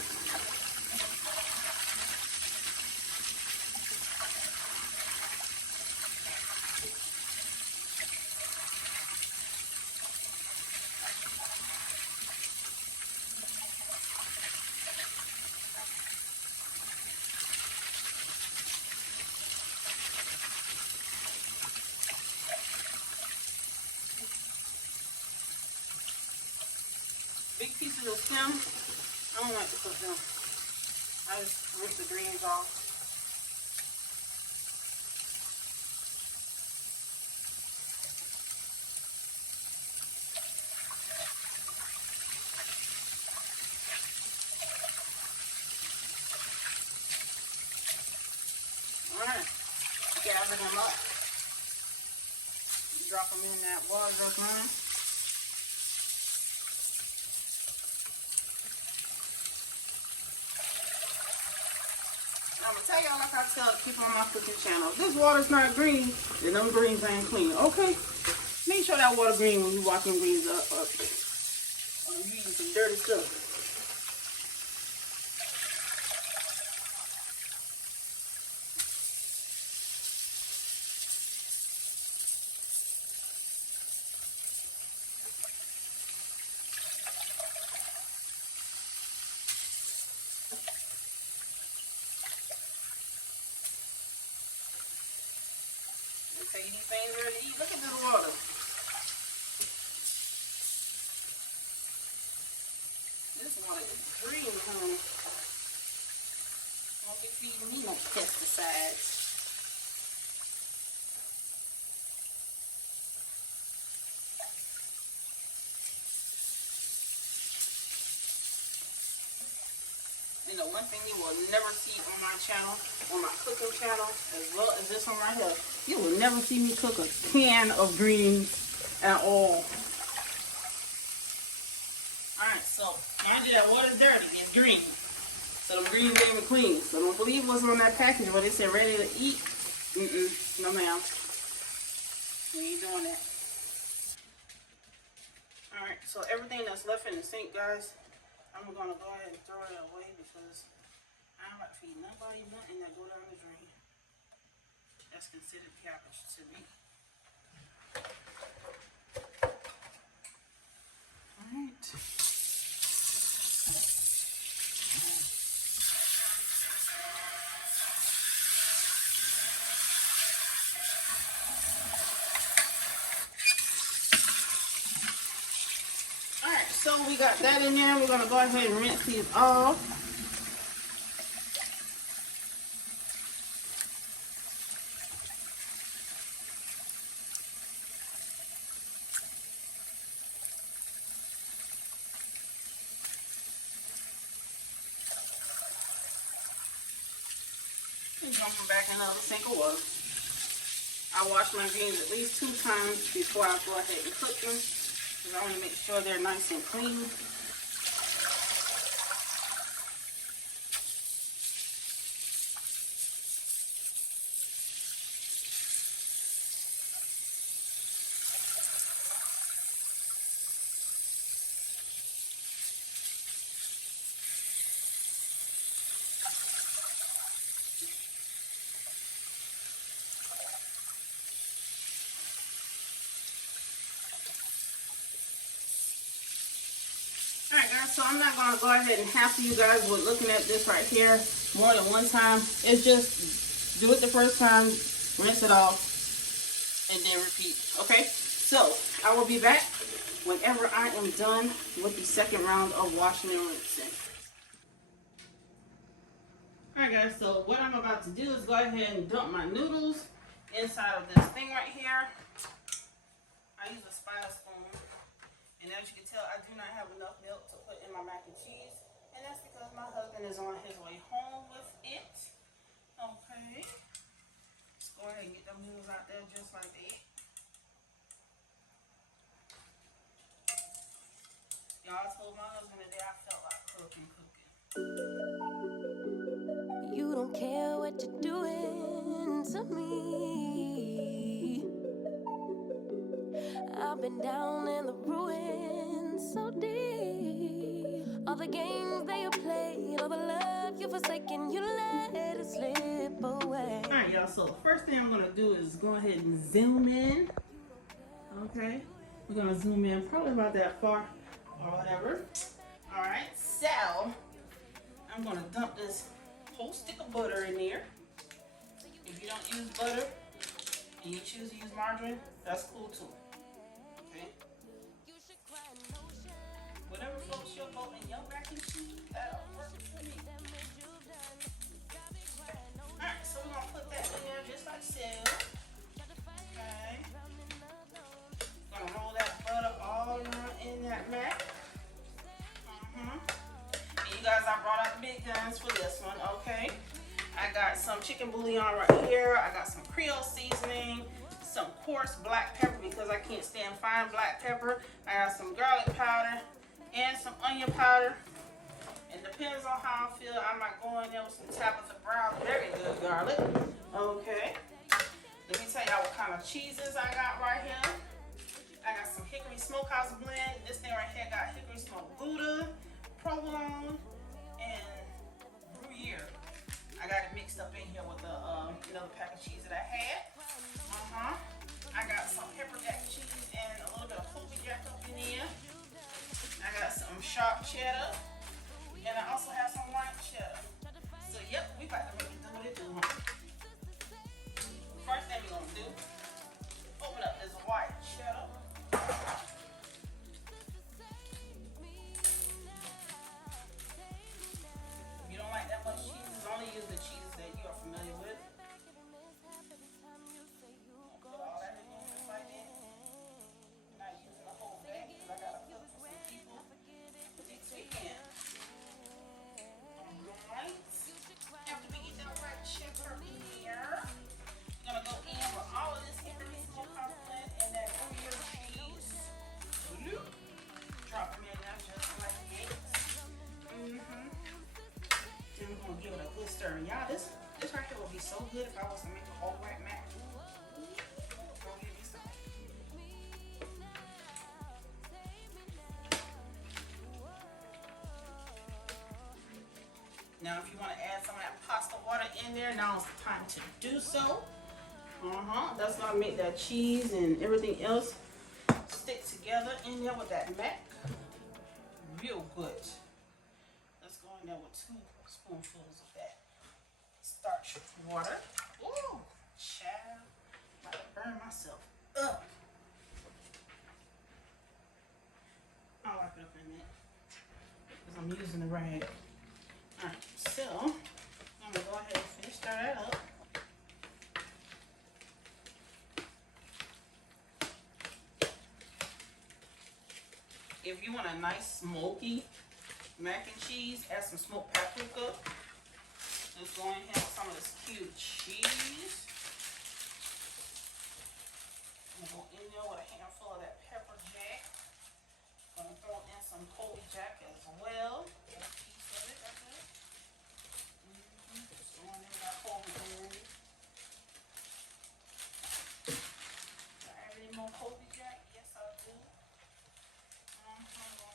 Big pieces of stem, I don't like to cook them. I just rinse the greens off. Alright, gather them up. Drop them in that water that's running. I'm gonna tell y'all like I tell the people on my cooking channel, if this water's not green, then them greens ain't clean. Okay? Make sure that water green when you wash them greens up. Or you eating some dirty stuff. Say these things ready to eat. Look at this water. This water is green, honey. Won't be feeding me no pesticides. You know, one thing you will never see on my channel, on my cooking channel, as well as this one right here, you will never see me cook a can of greens at all. Alright, so, mind you, that water's dirty. It's green. So the greens ain't even clean. So don't believe what's on that package where they say ready to eat. No ma'am. We ain't doing that. Alright, so everything that's left in the sink, guys, I'm going to go ahead and throw it away because I'm not feeding nobody nothing that go down the drain. That's considered cabbage to me. Alright. Alright, so we got that in there. We're going to go ahead and rinse these off. Jumping back in another sink of water. I wash my greens at least 2 times before I go ahead and cook them because I want to make sure they're nice and clean. Alright guys, so I'm not going to go ahead and hassle you guys with looking at this right here more than one time. It's just do it the first time, rinse it off, and then repeat. Okay, so I will be back whenever I am done with the second round of washing and rinsing. Alright guys, so what I'm about to do is go ahead and dump my noodles inside of this thing right here. I use a spiral spoon. And as you can tell, I do not have enough milk to put in my mac and cheese. And that's because my husband is on his way home with it. Okay. Let's go ahead and get them noodles out there just like that. Y'all, I told my husband today I felt like cooking. You don't care what you're doing to me. I've been down in the ruins so deep. All the games that you played, all the love you forsaken, you let it slip away. All right, y'all. So the first thing I'm gonna do is go ahead and zoom in. Okay, we're gonna zoom in probably about that far or whatever. All right, so I'm gonna dump this whole stick of butter in there. If you don't use butter and you choose to use margarine, that's cool too. Okay. Whatever floats your boat in your mac and cheese, that'll work for me. Alright, so we're gonna put that in there just like so. Okay. Gonna roll that butter all around in that mac. And you guys, I brought out big guns for this one, okay? I got some chicken bouillon right here. I got some Creole seasoning, some coarse black pepper because I can't stand fine black pepper. I got some garlic powder and some onion powder. It depends on how I feel. I might go in there with some tablets of brown, very good garlic. Okay. Let me tell y'all what kind of cheeses I got right here. I got some hickory smokehouse blend. This thing right here got hickory smoked Gouda, provolone, and Gruyere. I got it mixed up in here with the another pack of cheese that I had. I got some pepper jack cheese and a little bit of Colby Jack up in there. I got some sharp cheddar, and I also have some white cheddar. So yep, we about to make it do what it do. First thing we're gonna do, open up this white cheddar. If you don't like that much cheese, only use the cheese that you are familiar with. Put all that in there just like that. I'm not using the whole bag because I gotta cook for some people next weekend. Alright. After we get that white cheddar in here, we're gonna go in with all of this hickory smokehouse blend and that Gruyere cheese. Drop them in there just like that. Then we're gonna give it a good stir. Y'all, this right here would be so good if I was to make a whole white mac. Go give me some. Now, if you want to add some of that pasta water in there, now's the time to do so. That's gonna make that cheese and everything else stick together in there with that mac. Real good. Let's go in there with 2 spoonfuls of that starch water. Ooh, child. I'm about to burn myself up. I'll wipe it up in a minute because I'm using the rag. Alright, so I'm gonna go ahead and finish stir that up. If you want a nice smoky mac and cheese, add some smoked paprika. Let's go in here with some of this cubed cheese. I'm gonna go in there with a handful of that pepper jack. I'm gonna throw in some Colby Jack as well. A piece of it, that's it. Just go in there with that Colby blend. Do I have any more Colby Jack? Yes, I do. I'm gonna go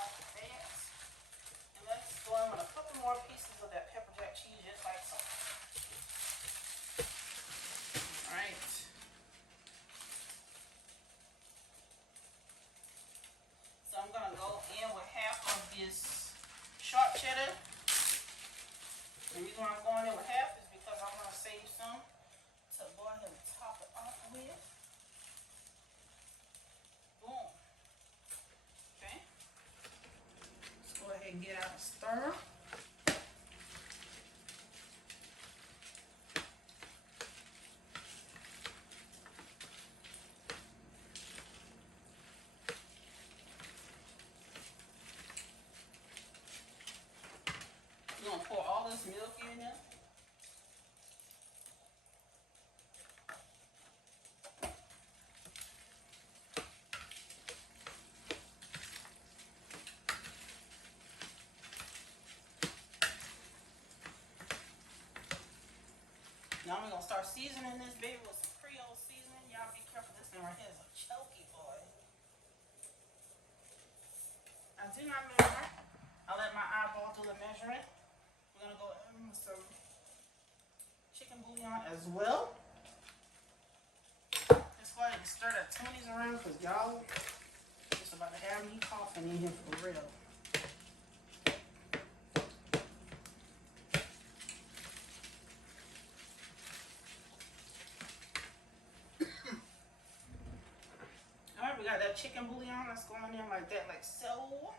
like that. And let's go in with a couple more pieces of that pepper jack cheese, just like so. Alright. So I'm gonna go in with half of this sharp cheddar. The reason why I'm going in with half is because I want to save some to go ahead and top it off with. Boom. Okay. Let's go ahead and get out and stir. We're gonna pour all this milk in there. Now we're gonna start seasoning this baby with some Creole seasoning. Y'all be careful, this thing right here is a choky boy. I do not measure. I let my eyeball do the measuring. We're gonna go in with some chicken bouillon as well. Let's go ahead and stir that Tony's around because y'all just about to have me coughing in here for real. Alright, we got that chicken bouillon that's going in like that, like so.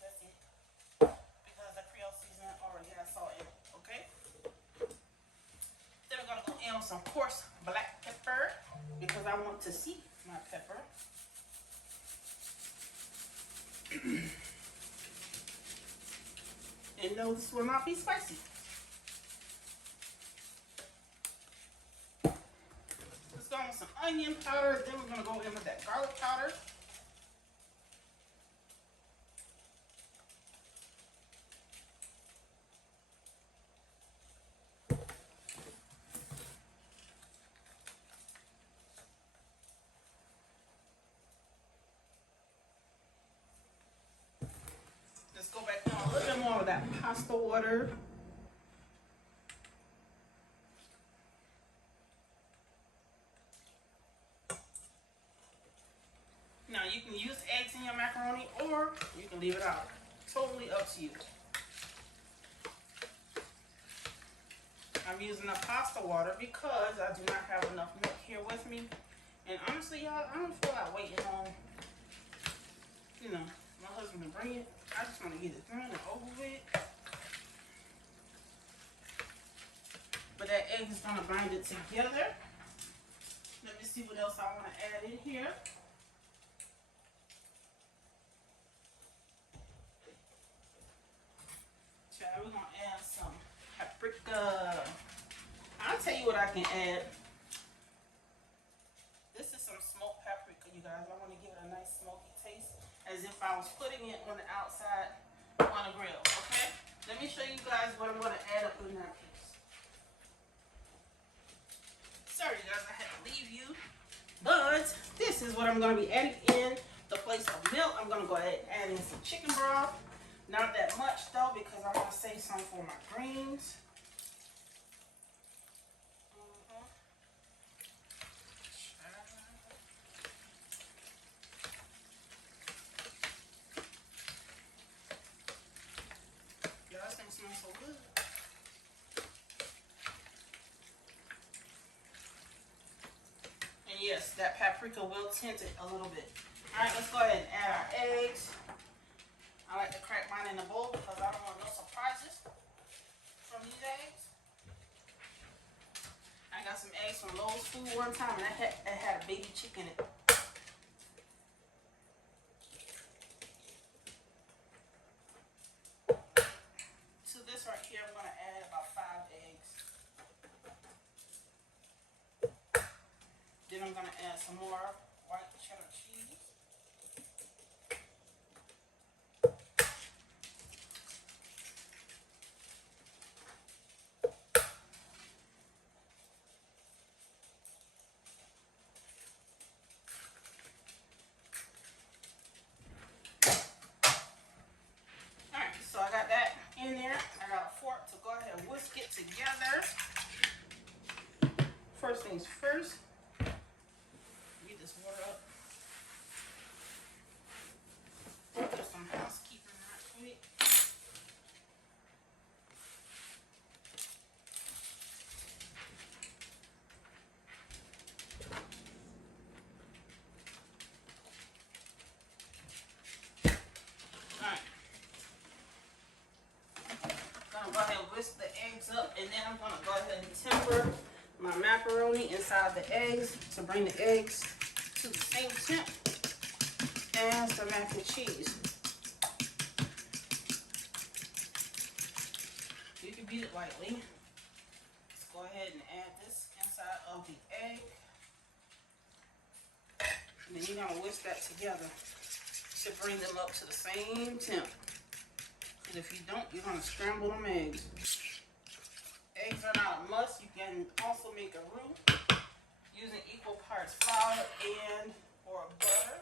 That's it. Because the Creole seasoning already has salt in it, okay? Then we're gonna go in with some coarse black pepper because I want to see my pepper. And no, this will not be spicy. Let's go in with some onion powder. Then we're gonna go in with that garlic powder. Let's go back in a little bit more of that pasta water. Now you can use eggs in your macaroni or you can leave it out. Totally up to you. I'm using the pasta water because I do not have enough milk here with me. And honestly, y'all, I don't feel like waiting on, you know, my husband to bring it. I just want to get it done and over with. But that egg is going to bind it together. Let me see what else I want to add in here. Child, we're going to add some paprika. I'll tell you what I can add. This is some smoked paprika, you guys. I want to give it a nice smoky taste as if I was putting it on the outside on a grill, okay? Let me show you guys what I'm going to add up in that piece. Sorry, guys, I had to leave you. But this is what I'm going to be adding in the place of milk. I'm going to go ahead and add in some chicken broth. Not that much, though, because I want to save some for my greens. Yeah, this thing smells so good. And yes, that paprika will tint it a little bit. Alright, let's go ahead and add our eggs. I like to crack mine in the bowl because I don't want no surprises from these eggs. I got some eggs from Lowe's Food one time and it had a baby chick in it. To this right here, I'm going to add about 5 eggs. Then I'm going to add some more white cheddar cheese. Alright, so I got that in there. I got a fork to go ahead and whisk it together. First things first. Get this water up. Just some housekeeping right quick. Alright. Gonna go ahead and whisk the eggs up, and then I'm gonna go ahead and temper my macaroni inside the eggs to bring the eggs to the same temp as the mac and cheese. You can beat it lightly. Let's go ahead and add this inside of the egg. And then you're gonna whisk that together to bring them up to the same temp. Because if you don't, you're gonna scramble them eggs. eggs are not a must, you can also make a roux using equal parts flour and or butter.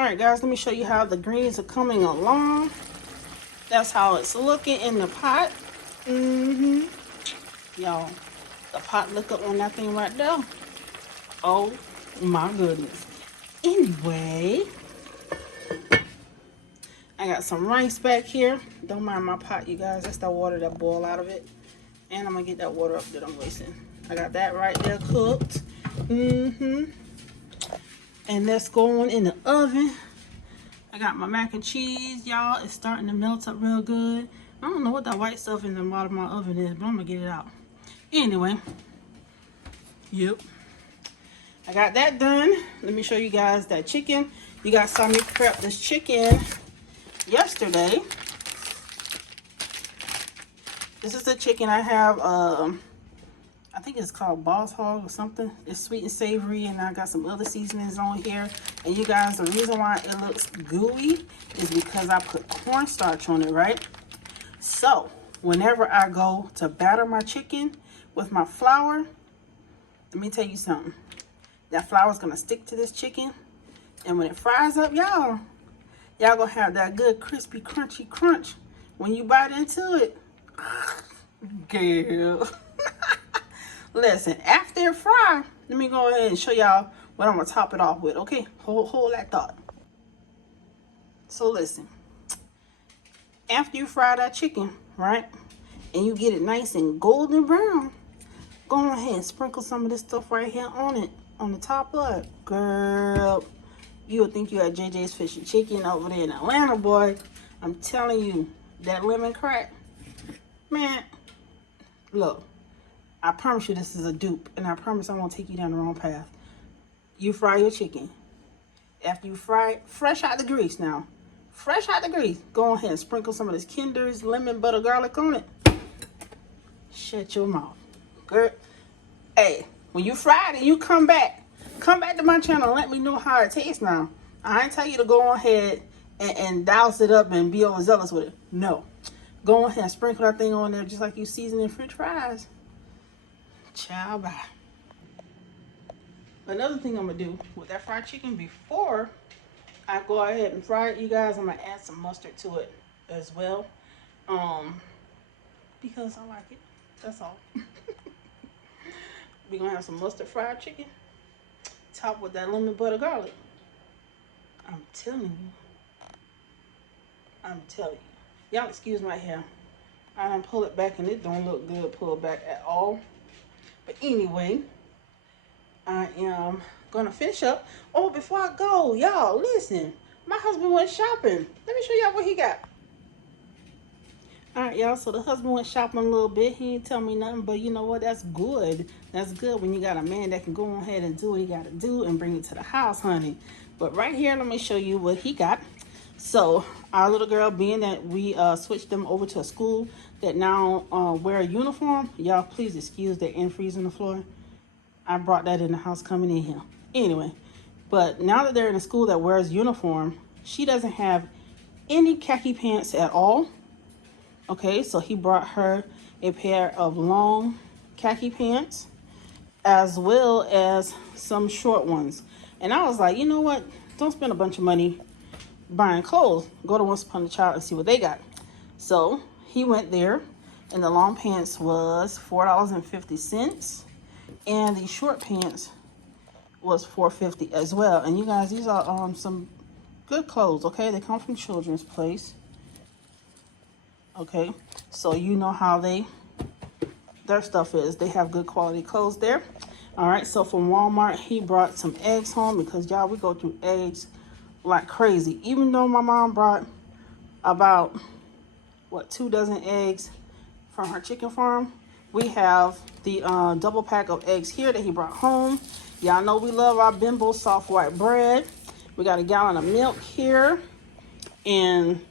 All right, guys, let me show you how the greens are coming along. That's how it's looking in the pot. Y'all, the pot look up on that thing right there. Oh my goodness. Anyway, I got some rice back here. Don't mind my pot, you guys. That's the water that boiled out of it. And I'm gonna get that water up that I'm wasting. I got that right there cooked. And that's going in the oven. I got my mac and cheese, y'all. It's starting to melt up real good. I don't know what that white stuff in the bottom of my oven is, but I'm gonna get it out. Anyway, yep. I got that done. Let me show you guys that chicken. You guys saw me prep this chicken yesterday. This is the chicken I have. I think it's called Boss Hog or something. It's sweet and savory, and I got some other seasonings on here. And you guys, the reason why it looks gooey is because I put cornstarch on it, right? So whenever I go to batter my chicken with my flour, let me tell you something. That flour is gonna stick to this chicken, and when it fries up, y'all gonna have that good crispy, crunchy crunch when you bite into it. Girl. Listen, after it fry, let me go ahead and show y'all what I'm gonna top it off with. Okay, hold that thought. So listen, after you fry that chicken, right, and you get it nice and golden brown, go ahead and sprinkle some of this stuff right here on it, on the top of it. Girl, you would think you had JJ's Fish and Chicken over there in Atlanta, boy. I'm telling you, that lemon crack, man, look, I promise you this is a dupe, and I promise I won't take you down the wrong path. You fry your chicken. After you fry it, fresh out the grease now. Fresh out the grease. Go ahead and sprinkle some of this Kinder's lemon butter garlic on it. Shut your mouth. Girl, hey, when you fry it and you come back to my channel and let me know how it tastes now. I ain't tell you to go ahead and douse it up and be overzealous with it. No. Go ahead and sprinkle that thing on there just like you seasoning French fries. Ciao, bye. Another thing I'm gonna do with that fried chicken before I go ahead and fry it, you guys, I'm gonna add some mustard to it as well. Because I like it. That's all. We're gonna have some mustard fried chicken topped with that lemon butter garlic. I'm telling you. I'm telling you. Y'all excuse my hair. I done pull it back and it don't look good pulled back at all. But anyway, I am gonna finish up. Oh, before I go, y'all, listen. My husband went shopping. Let me show y'all what he got. All right, y'all, so the husband went shopping a little bit. He didn't tell me nothing, but you know what? That's good. That's good when you got a man that can go ahead and do what he got to do and bring it to the house, honey. But right here, let me show you what he got. So our little girl, being that we switched them over to a school that now wear a uniform, y'all please excuse the antifreeze on the floor. I brought that in the house coming in here. Anyway, but now that they're in a school that wears uniform, she doesn't have any khaki pants at all. Okay, so he brought her a pair of long khaki pants as well as some short ones. And I was like, you know what? Don't spend a bunch of money buying clothes. Go to Once Upon a Child and see what they got. So he went there, and the long pants was $4.50, and the short pants was $4.50 as well. And you guys, these are some good clothes. Okay, they come from Children's Place. Okay, so you know how their stuff is. They have good quality clothes there. All right, so from Walmart, he brought some eggs home because, y'all, we go through eggs like crazy. Even though my mom brought about, 2 dozen eggs from her chicken farm, we have the double pack of eggs here that he brought home. Y'all know we love our Bimbo soft white bread. We got a gallon of milk here, and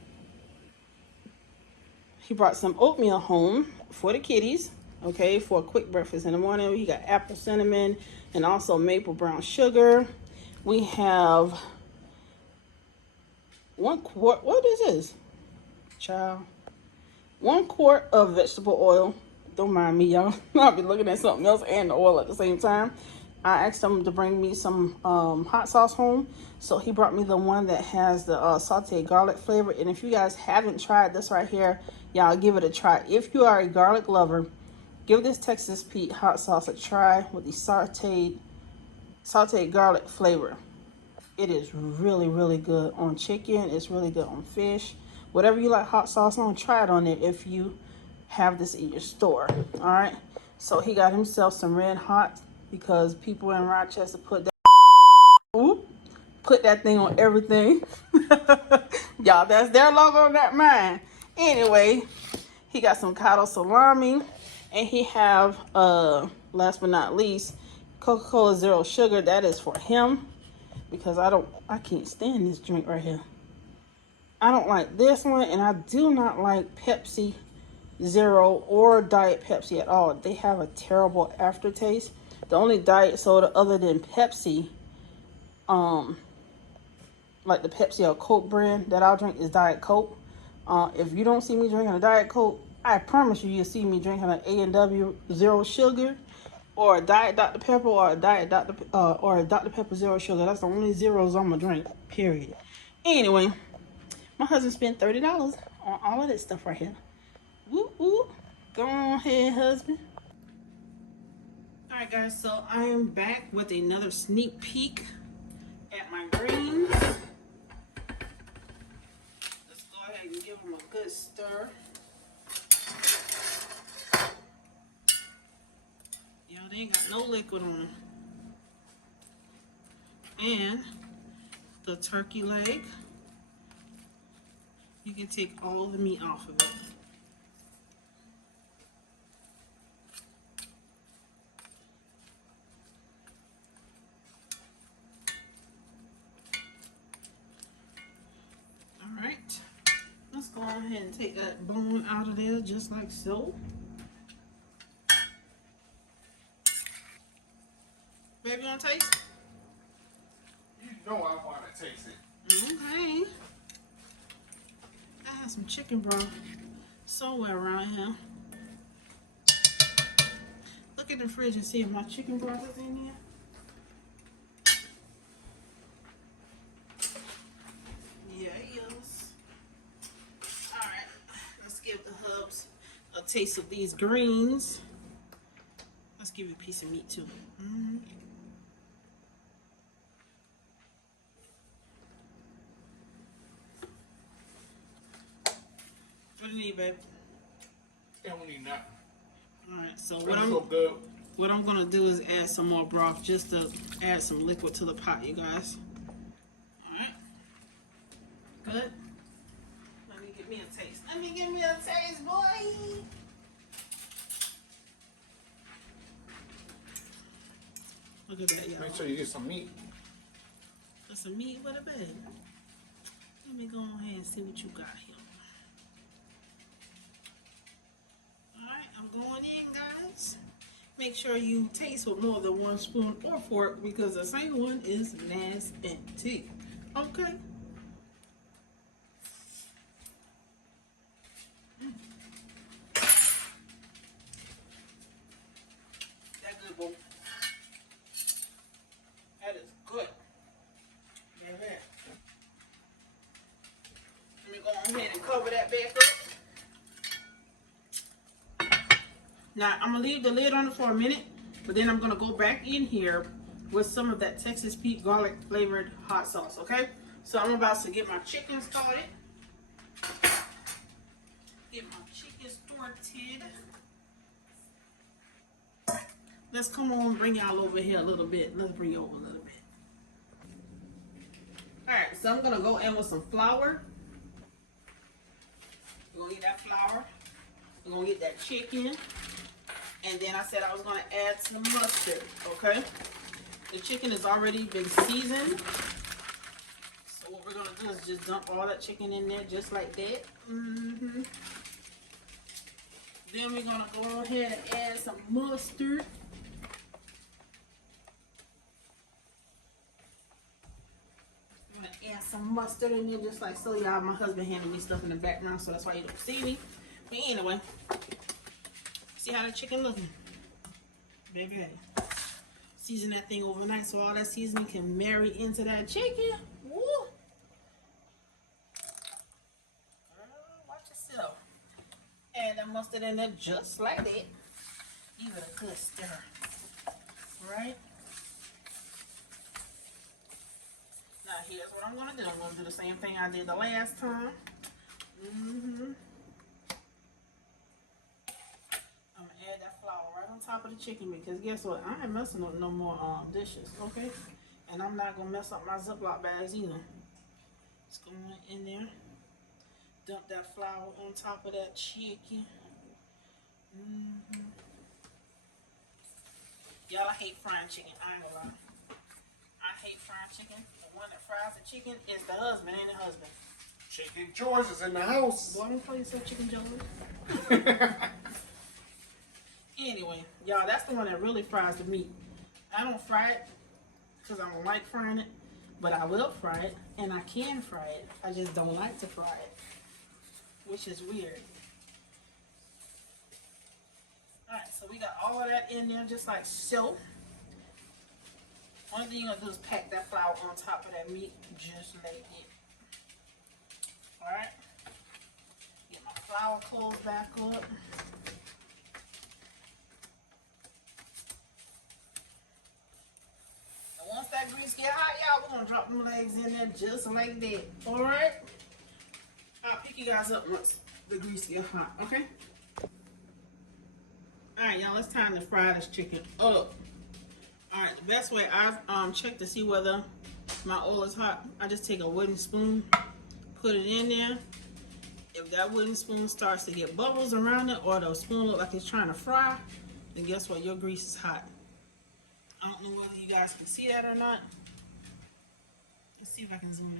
he brought some oatmeal home for the kitties, okay, for a quick breakfast in the morning. We got apple cinnamon and also maple brown sugar. We have 1 quart. What is this, child? 1 quart of vegetable oil. Don't mind me, y'all. I'll be looking at something else and the oil at the same time. I asked him to bring me some hot sauce home. So he brought me the one that has the sauteed garlic flavor. And if you guys haven't tried this right here, y'all give it a try. If you are a garlic lover, give this Texas Pete hot sauce a try with the sauteed garlic flavor. It is really, really good on chicken. It's really good on fish. Whatever you like hot sauce on, try it on it if you have this in your store. All right. So he got himself some red hot because people in Rochester put that thing on everything. Y'all, that's their logo, not mine. Anyway, he got some cotto salami, and he have last but not least, Coca-Cola Zero Sugar. That is for him because I can't stand this drink right here. I don't like this one, and I do not like Pepsi Zero or Diet Pepsi at all. They have a terrible aftertaste. The only diet soda other than Pepsi, like the Pepsi or Coke brand that I'll drink is Diet Coke. If you don't see me drinking a Diet Coke, I promise you'll see me drinking an A&W Zero Sugar, or a Diet Dr. Pepper, or a Dr. Pepper Zero Sugar. That's the only zeros I'm gonna drink. Period. Anyway, my husband spent $30 on all of this stuff right here. Woo woo. Go on ahead, husband. Alright guys, so I am back with another sneak peek at my greens. Let's go ahead and give them a good stir. Y'all, they ain't got no liquid on them. And the turkey leg, you can take all the meat off of it. Alright, let's go ahead and take that bone out of there just like so. Baby, you want to taste? You know I want to taste it. Okay. I have some chicken broth somewhere around here. Look in the fridge and see if my chicken broth is in here. Yeah, it is. Alright, let's give the hubs a taste of these greens. Let's give you a piece of meat too. What do you need, babe? They don't need nothing. Alright, so Good. what I'm gonna do is add some more broth just to add some liquid to the pot, you guys. Alright. Good. Let me give me a taste. Let me give me a taste, boy. Look at that, y'all. Make sure you get some meat. That's some meat with a bag. Let me go ahead and see what you got here. Alright, I'm going in, guys. Make sure you taste with more than one spoon or fork because the same one is nasty. Okay? That good, boy. That is good. Baby. Let me go ahead and cover that back up. Now, I'm going to leave the lid on it for a minute, but then I'm going to go back in here with some of that Texas Pete garlic flavored hot sauce, okay? So I'm about to get my chicken started. Get my chicken started. Let's come on and bring y'all over here a little bit. Let's bring you over a little bit. Alright, so I'm going to go in with some flour. We're going to get that flour. We're going to get that chicken. And then I said I was going to add some mustard, okay? The chicken has already been seasoned. So what we're going to do is just dump all that chicken in there just like that. Then we're going to go ahead and add some mustard. I'm going to add some mustard in there just like so. Y'all, my husband handed me stuff in the background, so that's why you don't see me. But anyway. See how the chicken looking? Baby. Season that thing overnight so all that seasoning can marry into that chicken. Woo! Watch yourself. Add that mustard in there just like that. Give it a good stir. Right? Now here's what I'm gonna do. I'm gonna do the same thing I did the last time. I'm gonna add that flour right on top of the chicken because guess what? I ain't messing up no more dishes, okay? And I'm not gonna mess up my Ziploc bags either. Just go in there. Dump that flour on top of that chicken. Y'all, I hate frying chicken. I ain't gonna lie. I hate frying chicken. The one that fries the chicken is the husband, ain't the husband. Chicken chores is in the house. Boy, I'm gonna play yourself chicken jello. Anyway, y'all, that's the one that really fries the meat. I don't fry it because I don't like frying it, but I will fry it, and I can fry it. I just don't like to fry it, which is weird. Alright, so we got all of that in there just like so. Only thing you're gonna do is pack that flour on top of that meat just like it. Alright. Get my flour closed back up. And once that grease get hot, y'all, we're gonna drop them legs in there just like that. Alright? I'll pick you guys up once the grease get hot, okay? Alright, y'all, it's time to fry this chicken up. Alright, the best way I've checked to see whether my oil is hot, I just take a wooden spoon, put it in there. If that wooden spoon starts to get bubbles around it or the spoon look like it's trying to fry, then guess what? Your grease is hot. I don't know whether you guys can see that or not. Let's see if I can zoom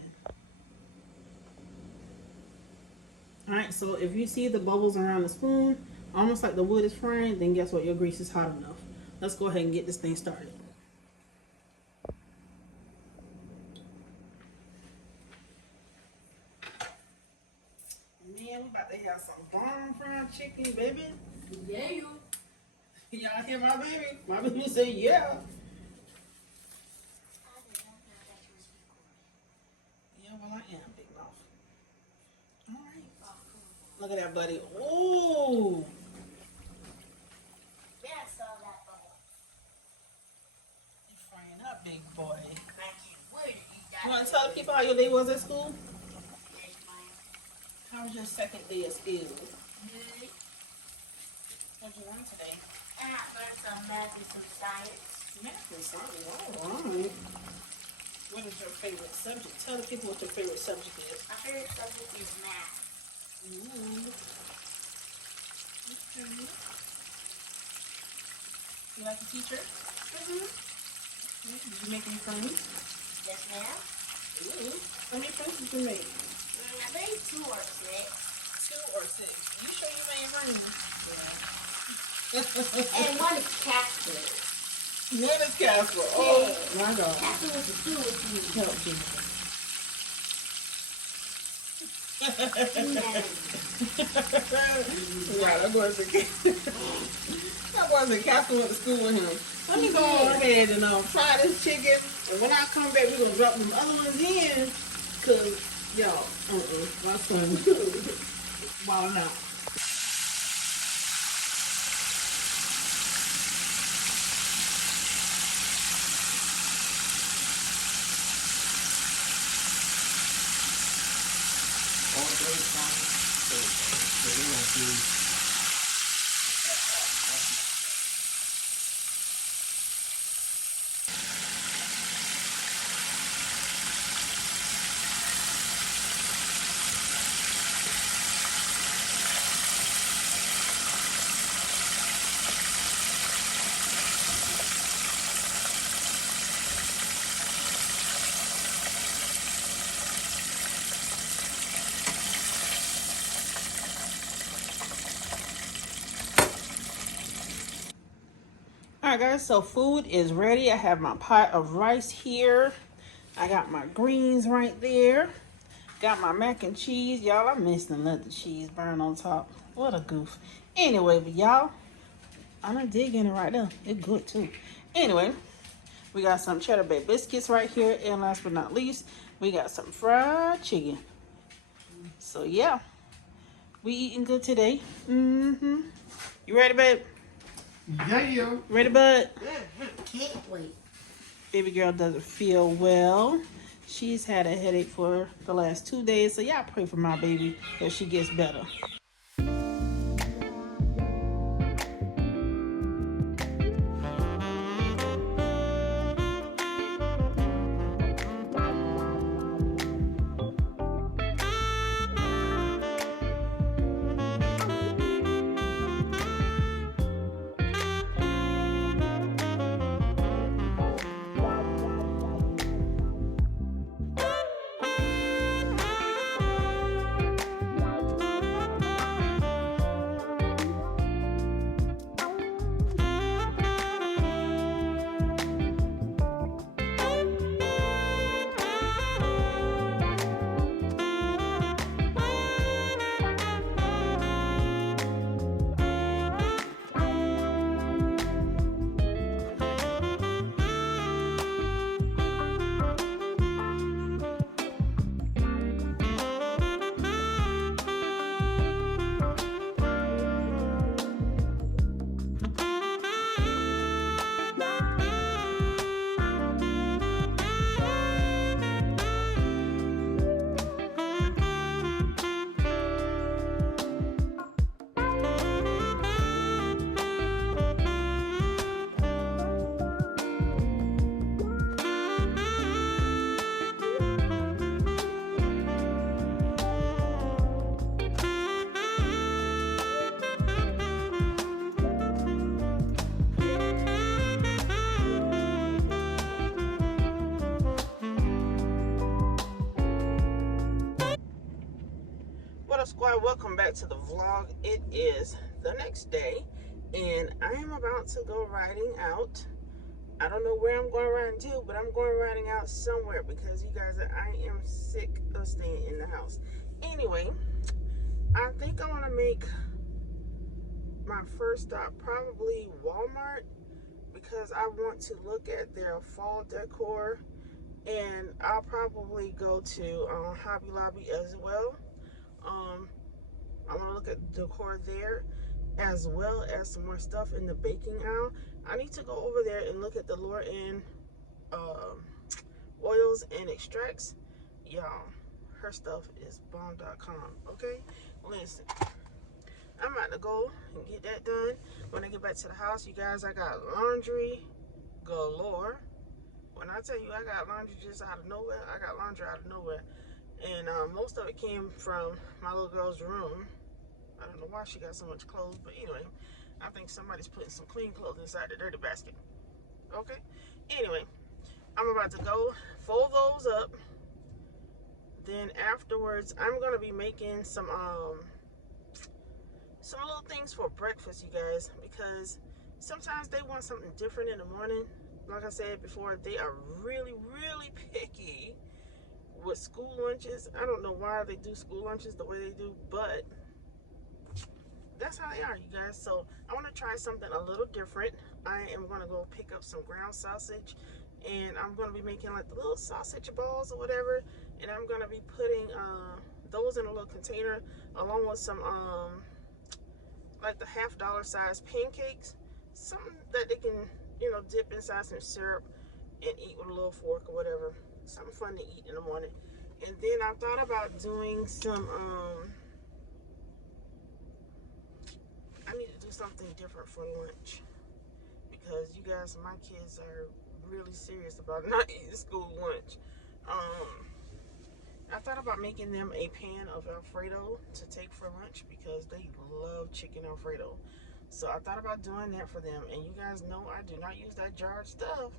in. Alright, so if you see the bubbles around the spoon, almost like the wood is frying, then guess what? Your grease is hot enough. Let's go ahead and get this thing started. Man, we about to have some bomb fried chicken, baby. Yeah, you. Y'all hear my baby? My baby say yeah. Yeah, well I am, big mouth. Alright. Look at that, buddy. Ooh. Yeah, I saw that bubble. You're frying up, big boy. I can't wait to eat that. You want to tell the people how your day was at school? Yes, ma'am. How was your second day of school? Good. What did you learn today? And I learned some math and some science. Math and science. All right. What is your favorite subject? Tell the people what your favorite subject is. My favorite subject is math. Ooh. Okay. You like the teacher? Mm-hmm. Did you make any friends? Yes, ma'am. Ooh. How many friends did you make? I made 2 or 6. 2 or 6. You sure you made friends? Yeah. And one is Casper. One is Casper. Oh, my God. Casper was a 2 with me. Help me. Yeah, that boy said Casper went to school with him. Let me go on ahead and fry this chicken. And when I come back, we're going to drop them other ones in. Because, y'all, my son, wilding out. Alright guys, so food is ready. I have my pot of rice here. I got my greens right there. Got my mac and cheese. Y'all, I missed and let the cheese burn on top. What a goof. Anyway, but y'all, I'm gonna dig in it right now. It's good too. Anyway, We got some Cheddar Bay biscuits right here. And last but not least, we got some fried chicken. So yeah, we eating good today. You ready, babe? Yeah. Ready, bud? Can't wait. Baby girl doesn't feel well. She's had a headache for the last 2 days. So y'all pray for my baby that she gets better. What up, squad? Welcome back to the vlog. It is the next day and I am about to go riding out. I don't know where I'm going riding to, but I'm going riding out somewhere because you guys, I am sick of staying in the house. Anyway, I think I want to make my first stop probably Walmart because I want to look at their fall decor, and I'll probably go to Hobby Lobby as well. I want to look at decor there as well as some more stuff in the baking aisle. I need to go over there and look at the lower end oils and extracts. Y'all, her stuff is bomb.com. Okay, listen, I'm about to go and get that done. When I get back to the house, you guys, I got laundry galore. When I tell you I got laundry just out of nowhere, I got laundry out of nowhere. And most of it came from my little girl's room. I don't know why she got so much clothes, but anyway, I think somebody's putting some clean clothes inside the dirty basket. Okay? Anyway, I'm about to go fold those up. Then afterwards, I'm going to be making some little things for breakfast, you guys, because sometimes they want something different in the morning. Like I said before, they are really, really picky with school lunches. I don't know why they do school lunches the way they do, but that's how they are, you guys. So I want to try something a little different. I am going to go pick up some ground sausage, and I'm going to be making like the little sausage balls or whatever, and I'm going to be putting those in a little container along with some like the $50 size pancakes, something that they can, you know, dip inside some syrup and eat with a little fork or whatever. Something fun to eat in the morning. And then I thought about doing some I need to do something different for lunch, because you guys, my kids are really serious about not eating school lunch. I thought about making them a pan of Alfredo to take for lunch because they love chicken Alfredo. So I thought about doing that for them. And you guys know I do not use that jarred stuff.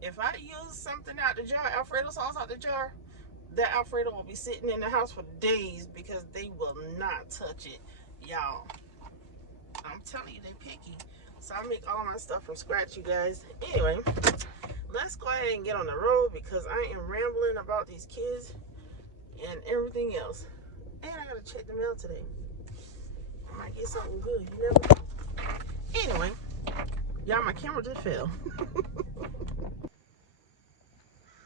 If I use something out the jar, Alfredo sauce out the jar, that Alfredo will be sitting in the house for days because they will not touch it. Y'all, I'm telling you, they picky. So I make all my stuff from scratch, you guys. Anyway, let's go ahead and get on the road because I am rambling about these kids and everything else. And I gotta check the mail today. I might get something good, you never know. Anyway, Y'all, my camera just fell.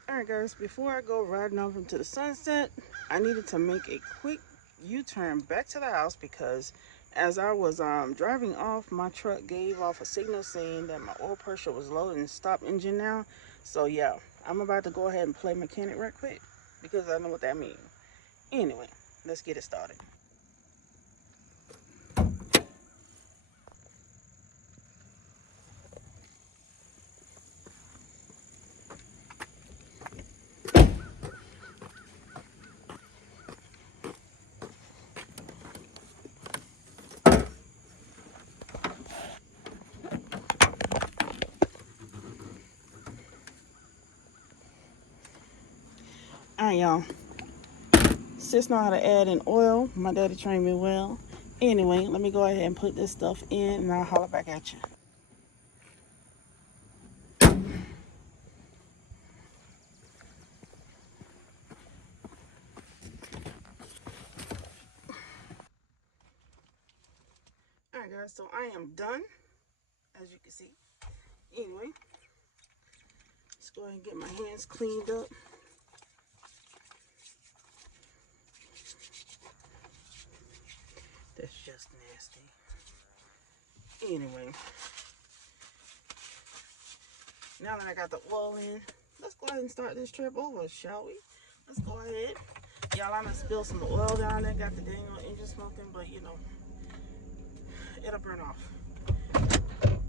Alright guys, before I go riding off into the sunset, I needed to make a quick U-turn back to the house because as I was driving off, my truck gave off a signal saying that my oil pressure was low and stop engine now. So yeah, I'm about to go ahead and play mechanic right quick because I know what that means. Anyway, let's get it started. Alright y'all, sis know how to add in oil. My daddy trained me well. Anyway, let me go ahead and put this stuff in and I'll holler back at you. Alright guys, so I am done, as you can see. Anyway, let's go ahead and get my hands cleaned up. That's just nasty. Anyway, now that I got the oil in, let's go ahead and start this trip over, shall we? Let's go ahead. Y'all, I'm gonna spill some oil down there. Got the dang on engine smoking, but you know, it'll burn off.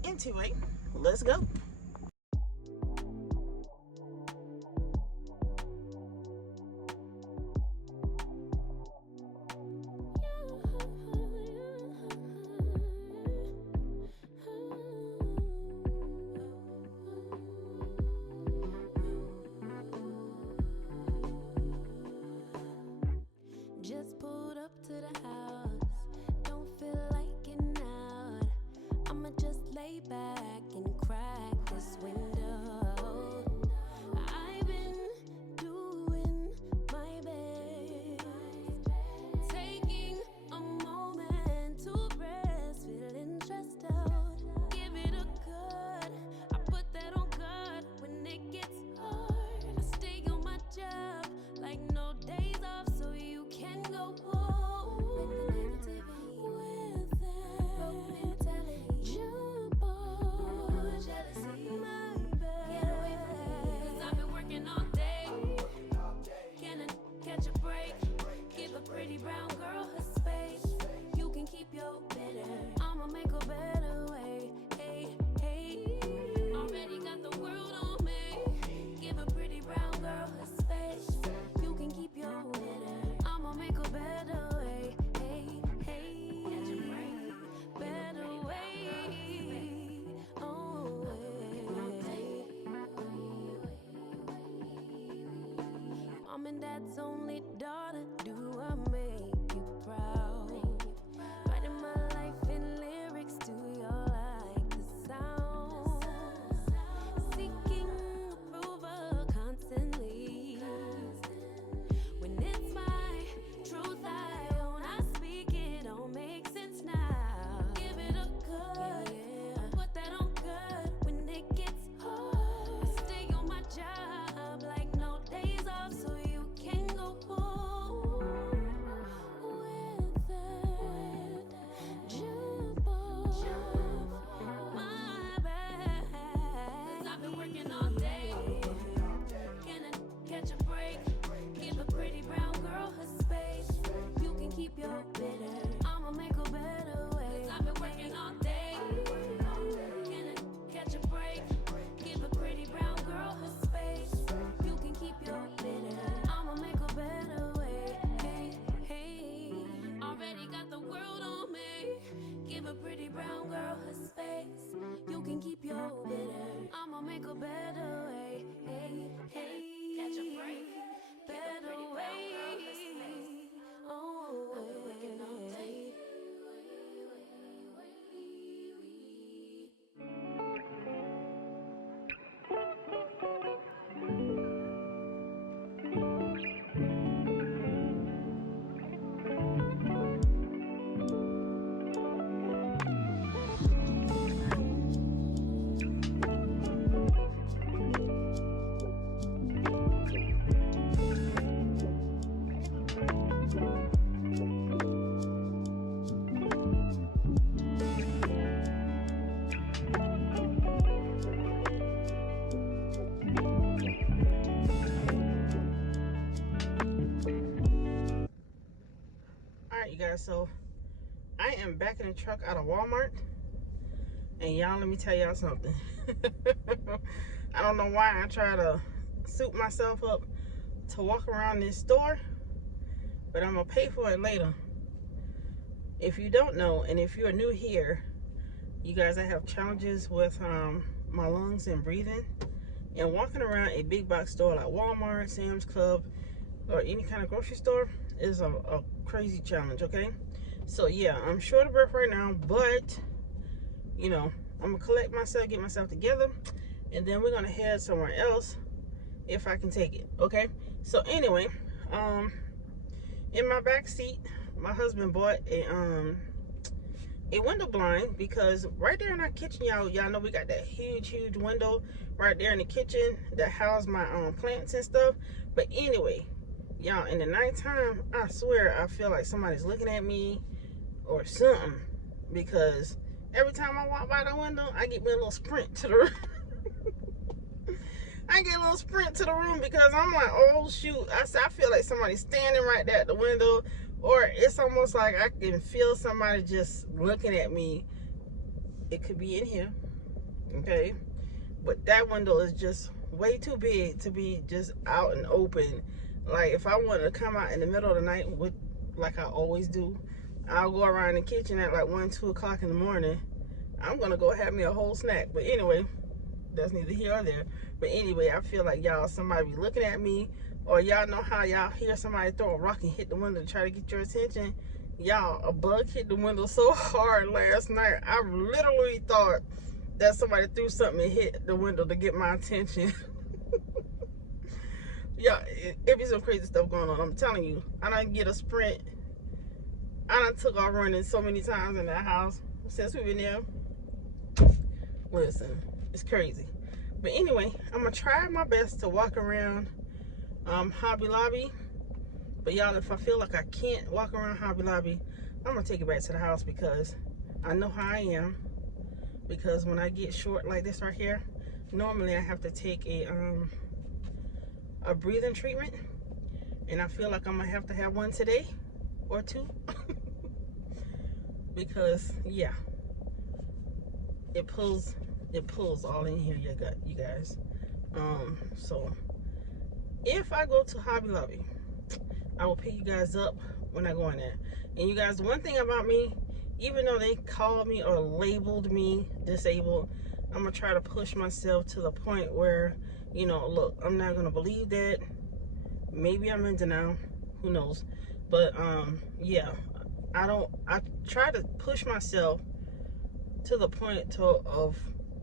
Anyway, let's go. Just pulled up to the house, don't feel like getting out. I'ma just lay back and crack this window. I've been doing my best, taking a moment to rest, feeling stressed out. Give it a cut, I put that on God when it gets hard. I stay on my job like no days off, so you can go home with the negativity, with that broke mentality. Jump on jealousy, my bad. Get away from me, 'cause I've been working all day. Can I catch a break? Give a pretty brown girl her space. You can keep your bitter, I'ma make a better way. Hey, hey, already got the world on me. Give a pretty brown girl her space. You can keep your bitter, I'ma make a better way. Hey, hey, catch a break, better way. Oh, Mom and Dad's only daughter, do I make you proud? Writing my life in lyrics, do you like the sound? Seeking approval constantly. When it's my truth I own, I speak it, don't make sense now. Give it a cut, put that on cut when it gets hard. I stay on my job like no days off, so you can go home. guys, so I am back in the truck out of Walmart, and y'all, let me tell y'all something. I don't know why I try to suit myself up to walk around this store, but I'm gonna pay for it later. If you don't know, and if you're new here, you guys, I have challenges with my lungs and breathing, and walking around a big box store like Walmart, Sam's Club, or any kind of grocery store is a crazy challenge, okay? So yeah, I'm short of breath right now, but you know, I'm gonna collect myself, get myself together, and then we're gonna head somewhere else if I can take it, okay? So anyway, in my back seat, my husband bought a window blind, because right there in our kitchen, y'all know we got that huge window right there in the kitchen that houses my plants and stuff. But anyway, y'all, in the nighttime, I swear I feel like somebody's looking at me or something, because every time I walk by the window, I get me a little sprint to the room. I get a little sprint to the room, because I'm like, oh shoot, I feel like somebody's standing right there at the window, or it's almost like I can feel somebody just looking at me. It could be in here, okay? But that window is just way too big to be just out and open. Like, if I wanted to come out in the middle of the night, like I always do, I'll go around the kitchen at like 1, 2 o'clock in the morning. I'm gonna go have me a whole snack. But anyway, that's neither here or there. But anyway, I feel like y'all, somebody be looking at me, or y'all know how y'all hear somebody throw a rock and hit the window to try to get your attention. Y'all, a bug hit the window so hard last night, I literally thought that somebody threw something and hit the window to get my attention. Yeah, it be some crazy stuff going on. I'm telling you, I done get a sprint. I done took off running so many times in that house since we've been there. Listen, it's crazy. But anyway, I'm gonna try my best to walk around Hobby Lobby. But y'all, if I feel like I can't walk around Hobby Lobby, I'm gonna take it back to the house, because I know how I am. Because when I get short like this right here, normally I have to take a breathing treatment, and I feel like I'm gonna have to have one today or two. Because yeah, it pulls all in here, you guys. So if I go to Hobby Lobby, I will pick you guys up when I go in there. And you guys, one thing about me, even though they called me or labeled me disabled, I'm gonna try to push myself to the point where, you know, look, I'm not gonna believe that. Maybe I'm in denial, who knows? But yeah, I try to push myself to the point of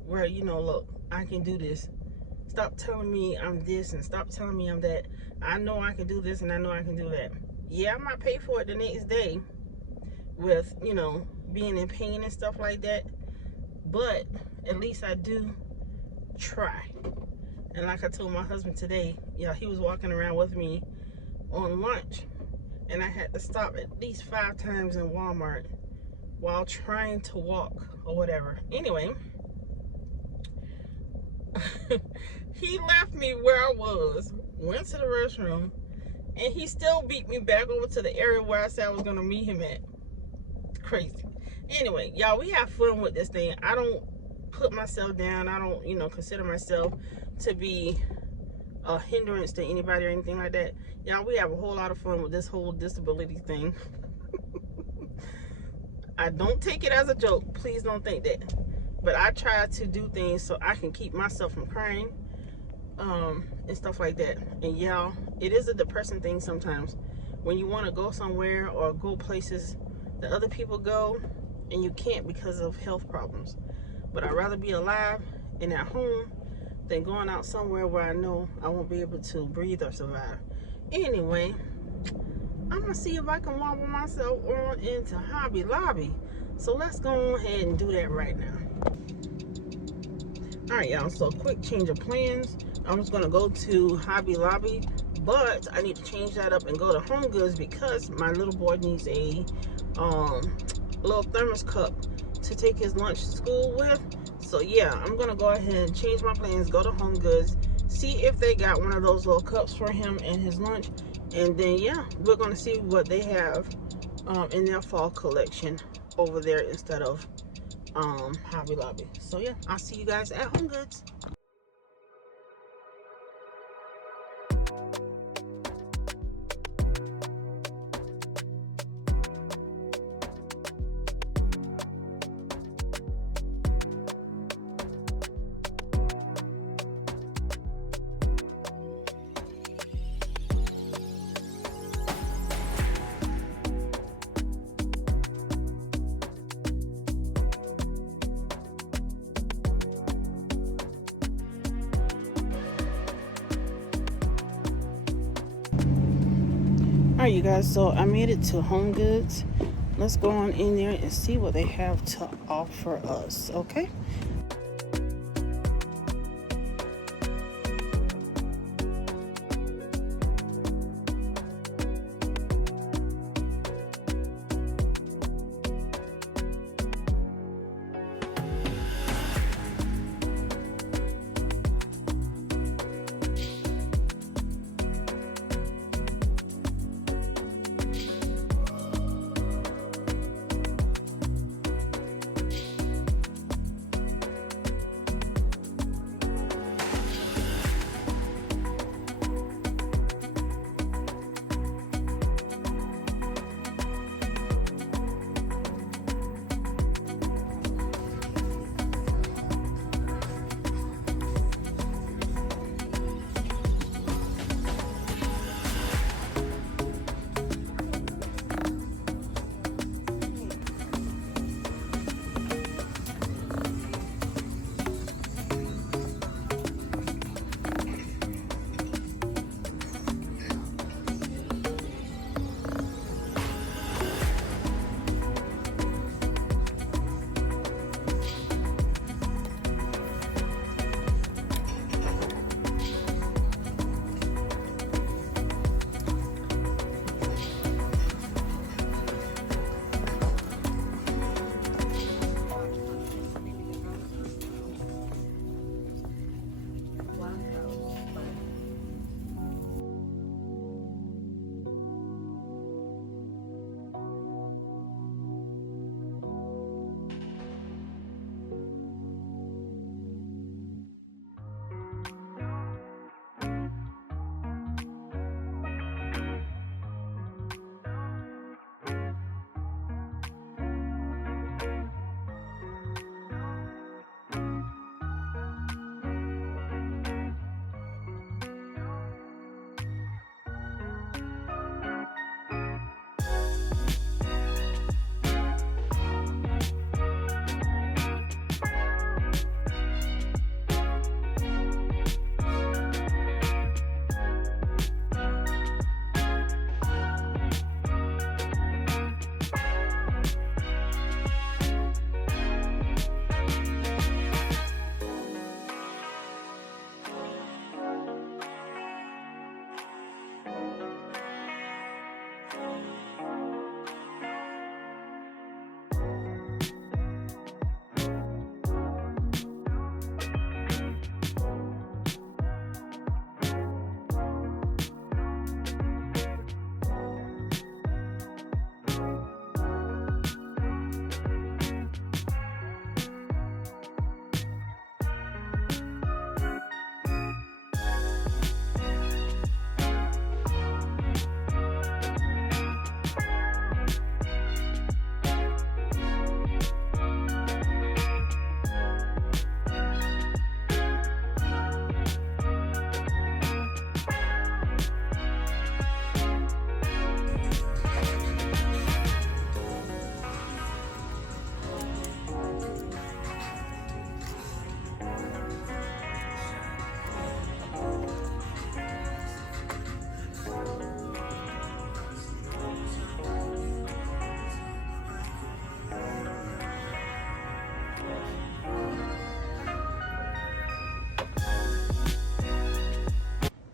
where, you know, look, I can do this. Stop telling me I'm this and stop telling me I'm that. I know I can do this and I know I can do that. Yeah, I might pay for it the next day with, you know, being in pain and stuff like that, but at least I do try. And like I told my husband today, yeah, he was walking around with me on lunch, and I had to stop at least 5 times in Walmart while trying to walk or whatever. Anyway, he left me where I was, went to the restroom, and he still beat me back over to the area where I said I was gonna meet him at. Crazy. Anyway, y'all, we have fun with this thing. I don't put myself down. I don't, you know, consider myself to be a hindrance to anybody or anything like that. Y'all, we have a whole lot of fun with this whole disability thing. I don't take it as a joke. Please don't think that. But I try to do things so I can keep myself from crying and stuff like that. And y'all, it is a depressing thing sometimes when you want to go somewhere or go places that other people go and you can't because of health problems. But I'd rather be alive and at home than going out somewhere where I know I won't be able to breathe or survive. Anyway, I'm gonna see if I can wobble myself on into Hobby Lobby. So let's go ahead and do that right now. All right, y'all, so quick change of plans. I was gonna go to Hobby Lobby, but I need to change that up and go to Home Goods because my little boy needs a little thermos cup to take his lunch to school with. So yeah, I'm gonna go ahead and change my plans, go to Home Goods, see if they got one of those little cups for him and his lunch, and then yeah, we're gonna see what they have in their fall collection over there instead of Hobby Lobby. So yeah, I'll see you guys at Home Goods. Alright, you guys, so I made it to Home Goods. Let's go on in there and see what they have to offer us, okay?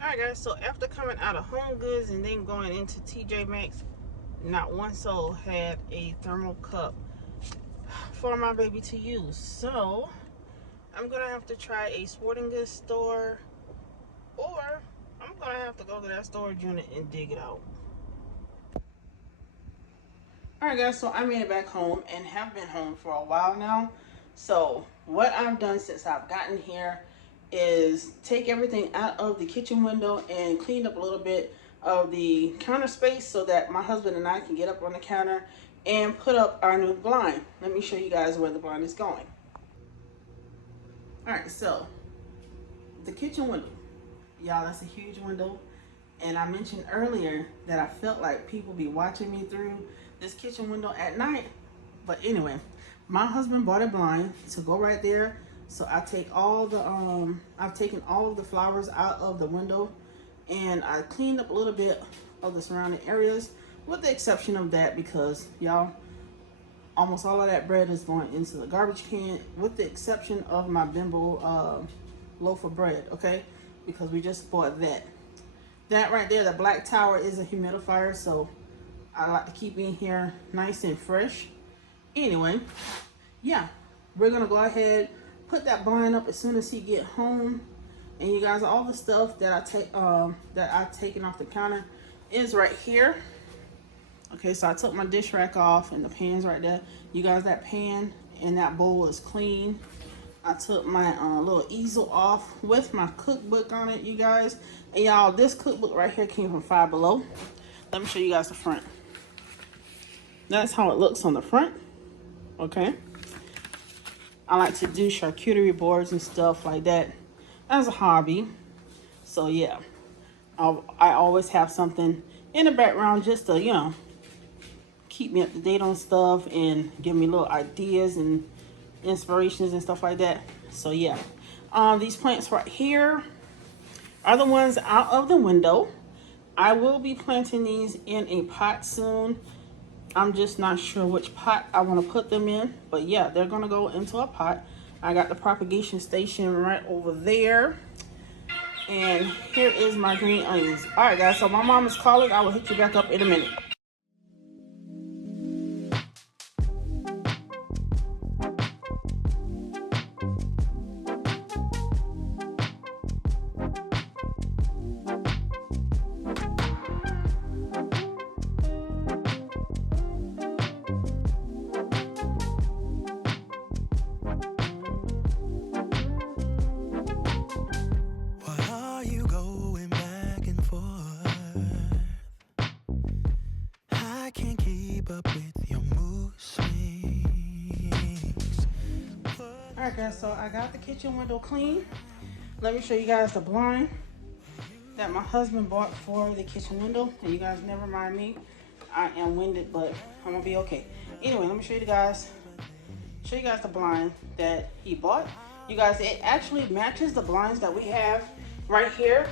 Alright guys, so after coming out of Home Goods and then going into TJ Maxx, not one soul had a thermal cup for my baby to use. So I'm gonna have to try a sporting goods store, or I'm gonna have to go to that storage unit and dig it out. All right, guys, so I made it back home and have been home for a while now. So what I've done since I've gotten here is take everything out of the kitchen window and clean up a little bit of the counter space so that my husband and I can get up on the counter and put up our new blind. Let me show you guys where the blind is going. All right, so the kitchen window, y'all, that's a huge window. And I mentioned earlier that I felt like people be watching me through this kitchen window at night. But anyway, my husband bought a blind to go right there. So I take all the I've taken all of the flowers out of the window, and I cleaned up a little bit of the surrounding areas, with the exception of that, because y'all, almost all of that bread is going into the garbage can, with the exception of my bimbo loaf of bread, okay? Because we just bought that. That right there, the black tower, is a humidifier, so I like to keep in here nice and fresh. Anyway, yeah, we're gonna go ahead, put that blind up as soon as he get home. And you guys, all the stuff that I've taken off the counter is right here. Okay, so I took my dish rack off and the pan's right there. You guys, that pan and that bowl is clean. I took my little easel off with my cookbook on it, you guys. And y'all, this cookbook right here came from Five Below. Let me show you guys the front. That's how it looks on the front. Okay. I like to do charcuterie boards and stuff like that as a hobby. So yeah, I always have something in the background just to, you know, keep me up to date on stuff and give me little ideas and inspirations and stuff like that. So yeah, these plants right here are the ones out of the window. I will be planting these in a pot soon. I'm just not sure which pot I want to put them in, but yeah, they're gonna go into a pot. I got the propagation station right over there, and here is my green onions. All right, guys, so my mom is calling. I will hit you back up in a minute. Alright guys, so I got the kitchen window clean. Let me show you guys the blind that my husband bought for the kitchen window. And you guys never mind me. I am winded, but I'm gonna be okay. Anyway, let me show you guys the blind that he bought. You guys, it actually matches the blinds that we have right here.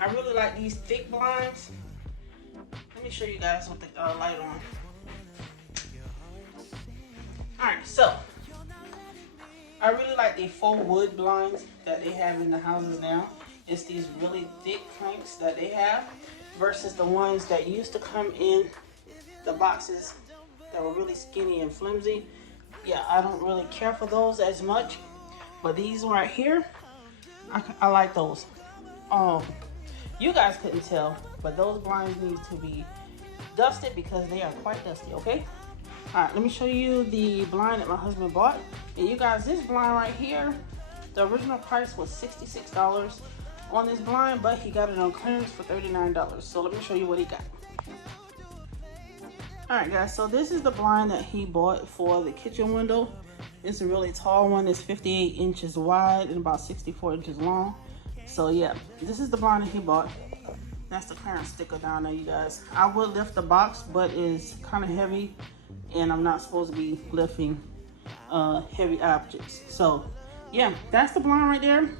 I really like these thick blinds. Let me show you guys with the light on. Alright, so I really like the faux wood blinds that they have in the houses now. It's these really thick planks that they have versus the ones that used to come in the boxes that were really skinny and flimsy. Yeah, I don't really care for those as much, but these right here, I like those. You guys couldn't tell, but those blinds need to be dusted because they are quite dusty, okay? All right, let me show you the blind that my husband bought. And you guys, this blind right here, the original price was $66 on this blind, but he got it on clearance for $39. So let me show you what he got. All right, guys, so this is the blind that he bought for the kitchen window. It's a really tall one. It's 58 inches wide and about 64 inches long. So yeah, this is the blind that he bought. That's the clearance sticker down there, you guys. I would lift the box, but it's kind of heavy, and I'm not supposed to be lifting heavy objects. So yeah, that's the blind right there.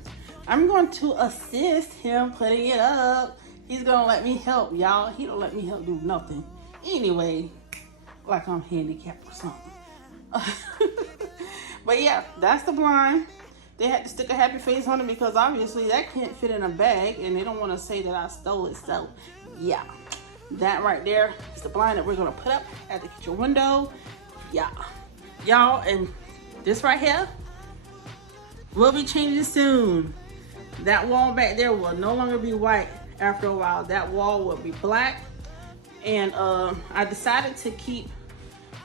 I'm going to assist him putting it up. He's gonna let me help, y'all. He don't let me help do nothing. Anyway, like I'm handicapped or something. But yeah, that's the blind. They had to stick a happy face on it because obviously that can't fit in a bag, and they don't want to say that I stole it. So yeah, that right there is the blind that we're gonna put up at the kitchen window. Yeah, y'all, and this right here will be changing soon. That wall back there will no longer be white after a while. That wall will be black, And I decided to keep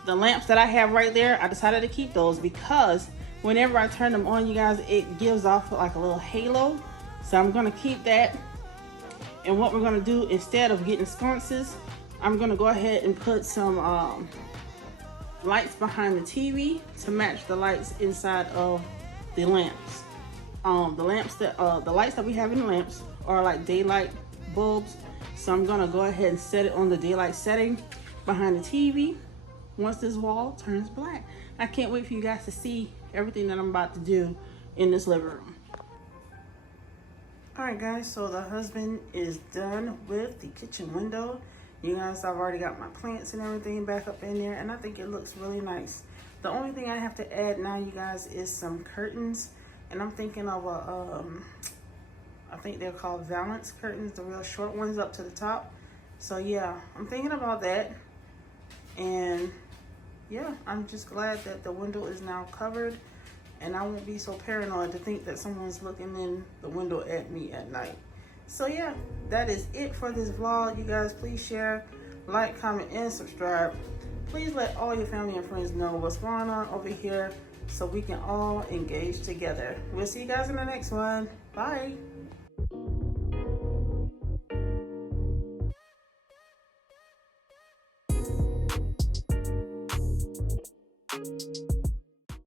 the lamps that I have right there. I decided to keep those because whenever I turn them on, you guys, it gives off like a little halo. So I'm gonna keep that. And what we're gonna do, instead of getting sconces, I'm gonna go ahead and put some lights behind the TV to match the lights inside of the lamps. The lights that we have in the lamps are like daylight bulbs. So I'm gonna go ahead and set it on the daylight setting behind the TV once this wall turns black. I can't wait for you guys to see everything that I'm about to do in this living room. All right, guys, so the husband is done with the kitchen window. You guys, I've already got my plants and everything back up in there, and I think it looks really nice. The only thing I have to add now, you guys, is some curtains, and I'm thinking of I think they're called valance curtains, the real short ones up to the top. So yeah, I'm thinking about that, and yeah, I'm just glad that the window is now covered. And I won't be so paranoid to think that someone's looking in the window at me at night. So yeah, that is it for this vlog. You guys, please share, like, comment, and subscribe. Please let all your family and friends know what's going on over here so we can all engage together. We'll see you guys in the next one. Bye.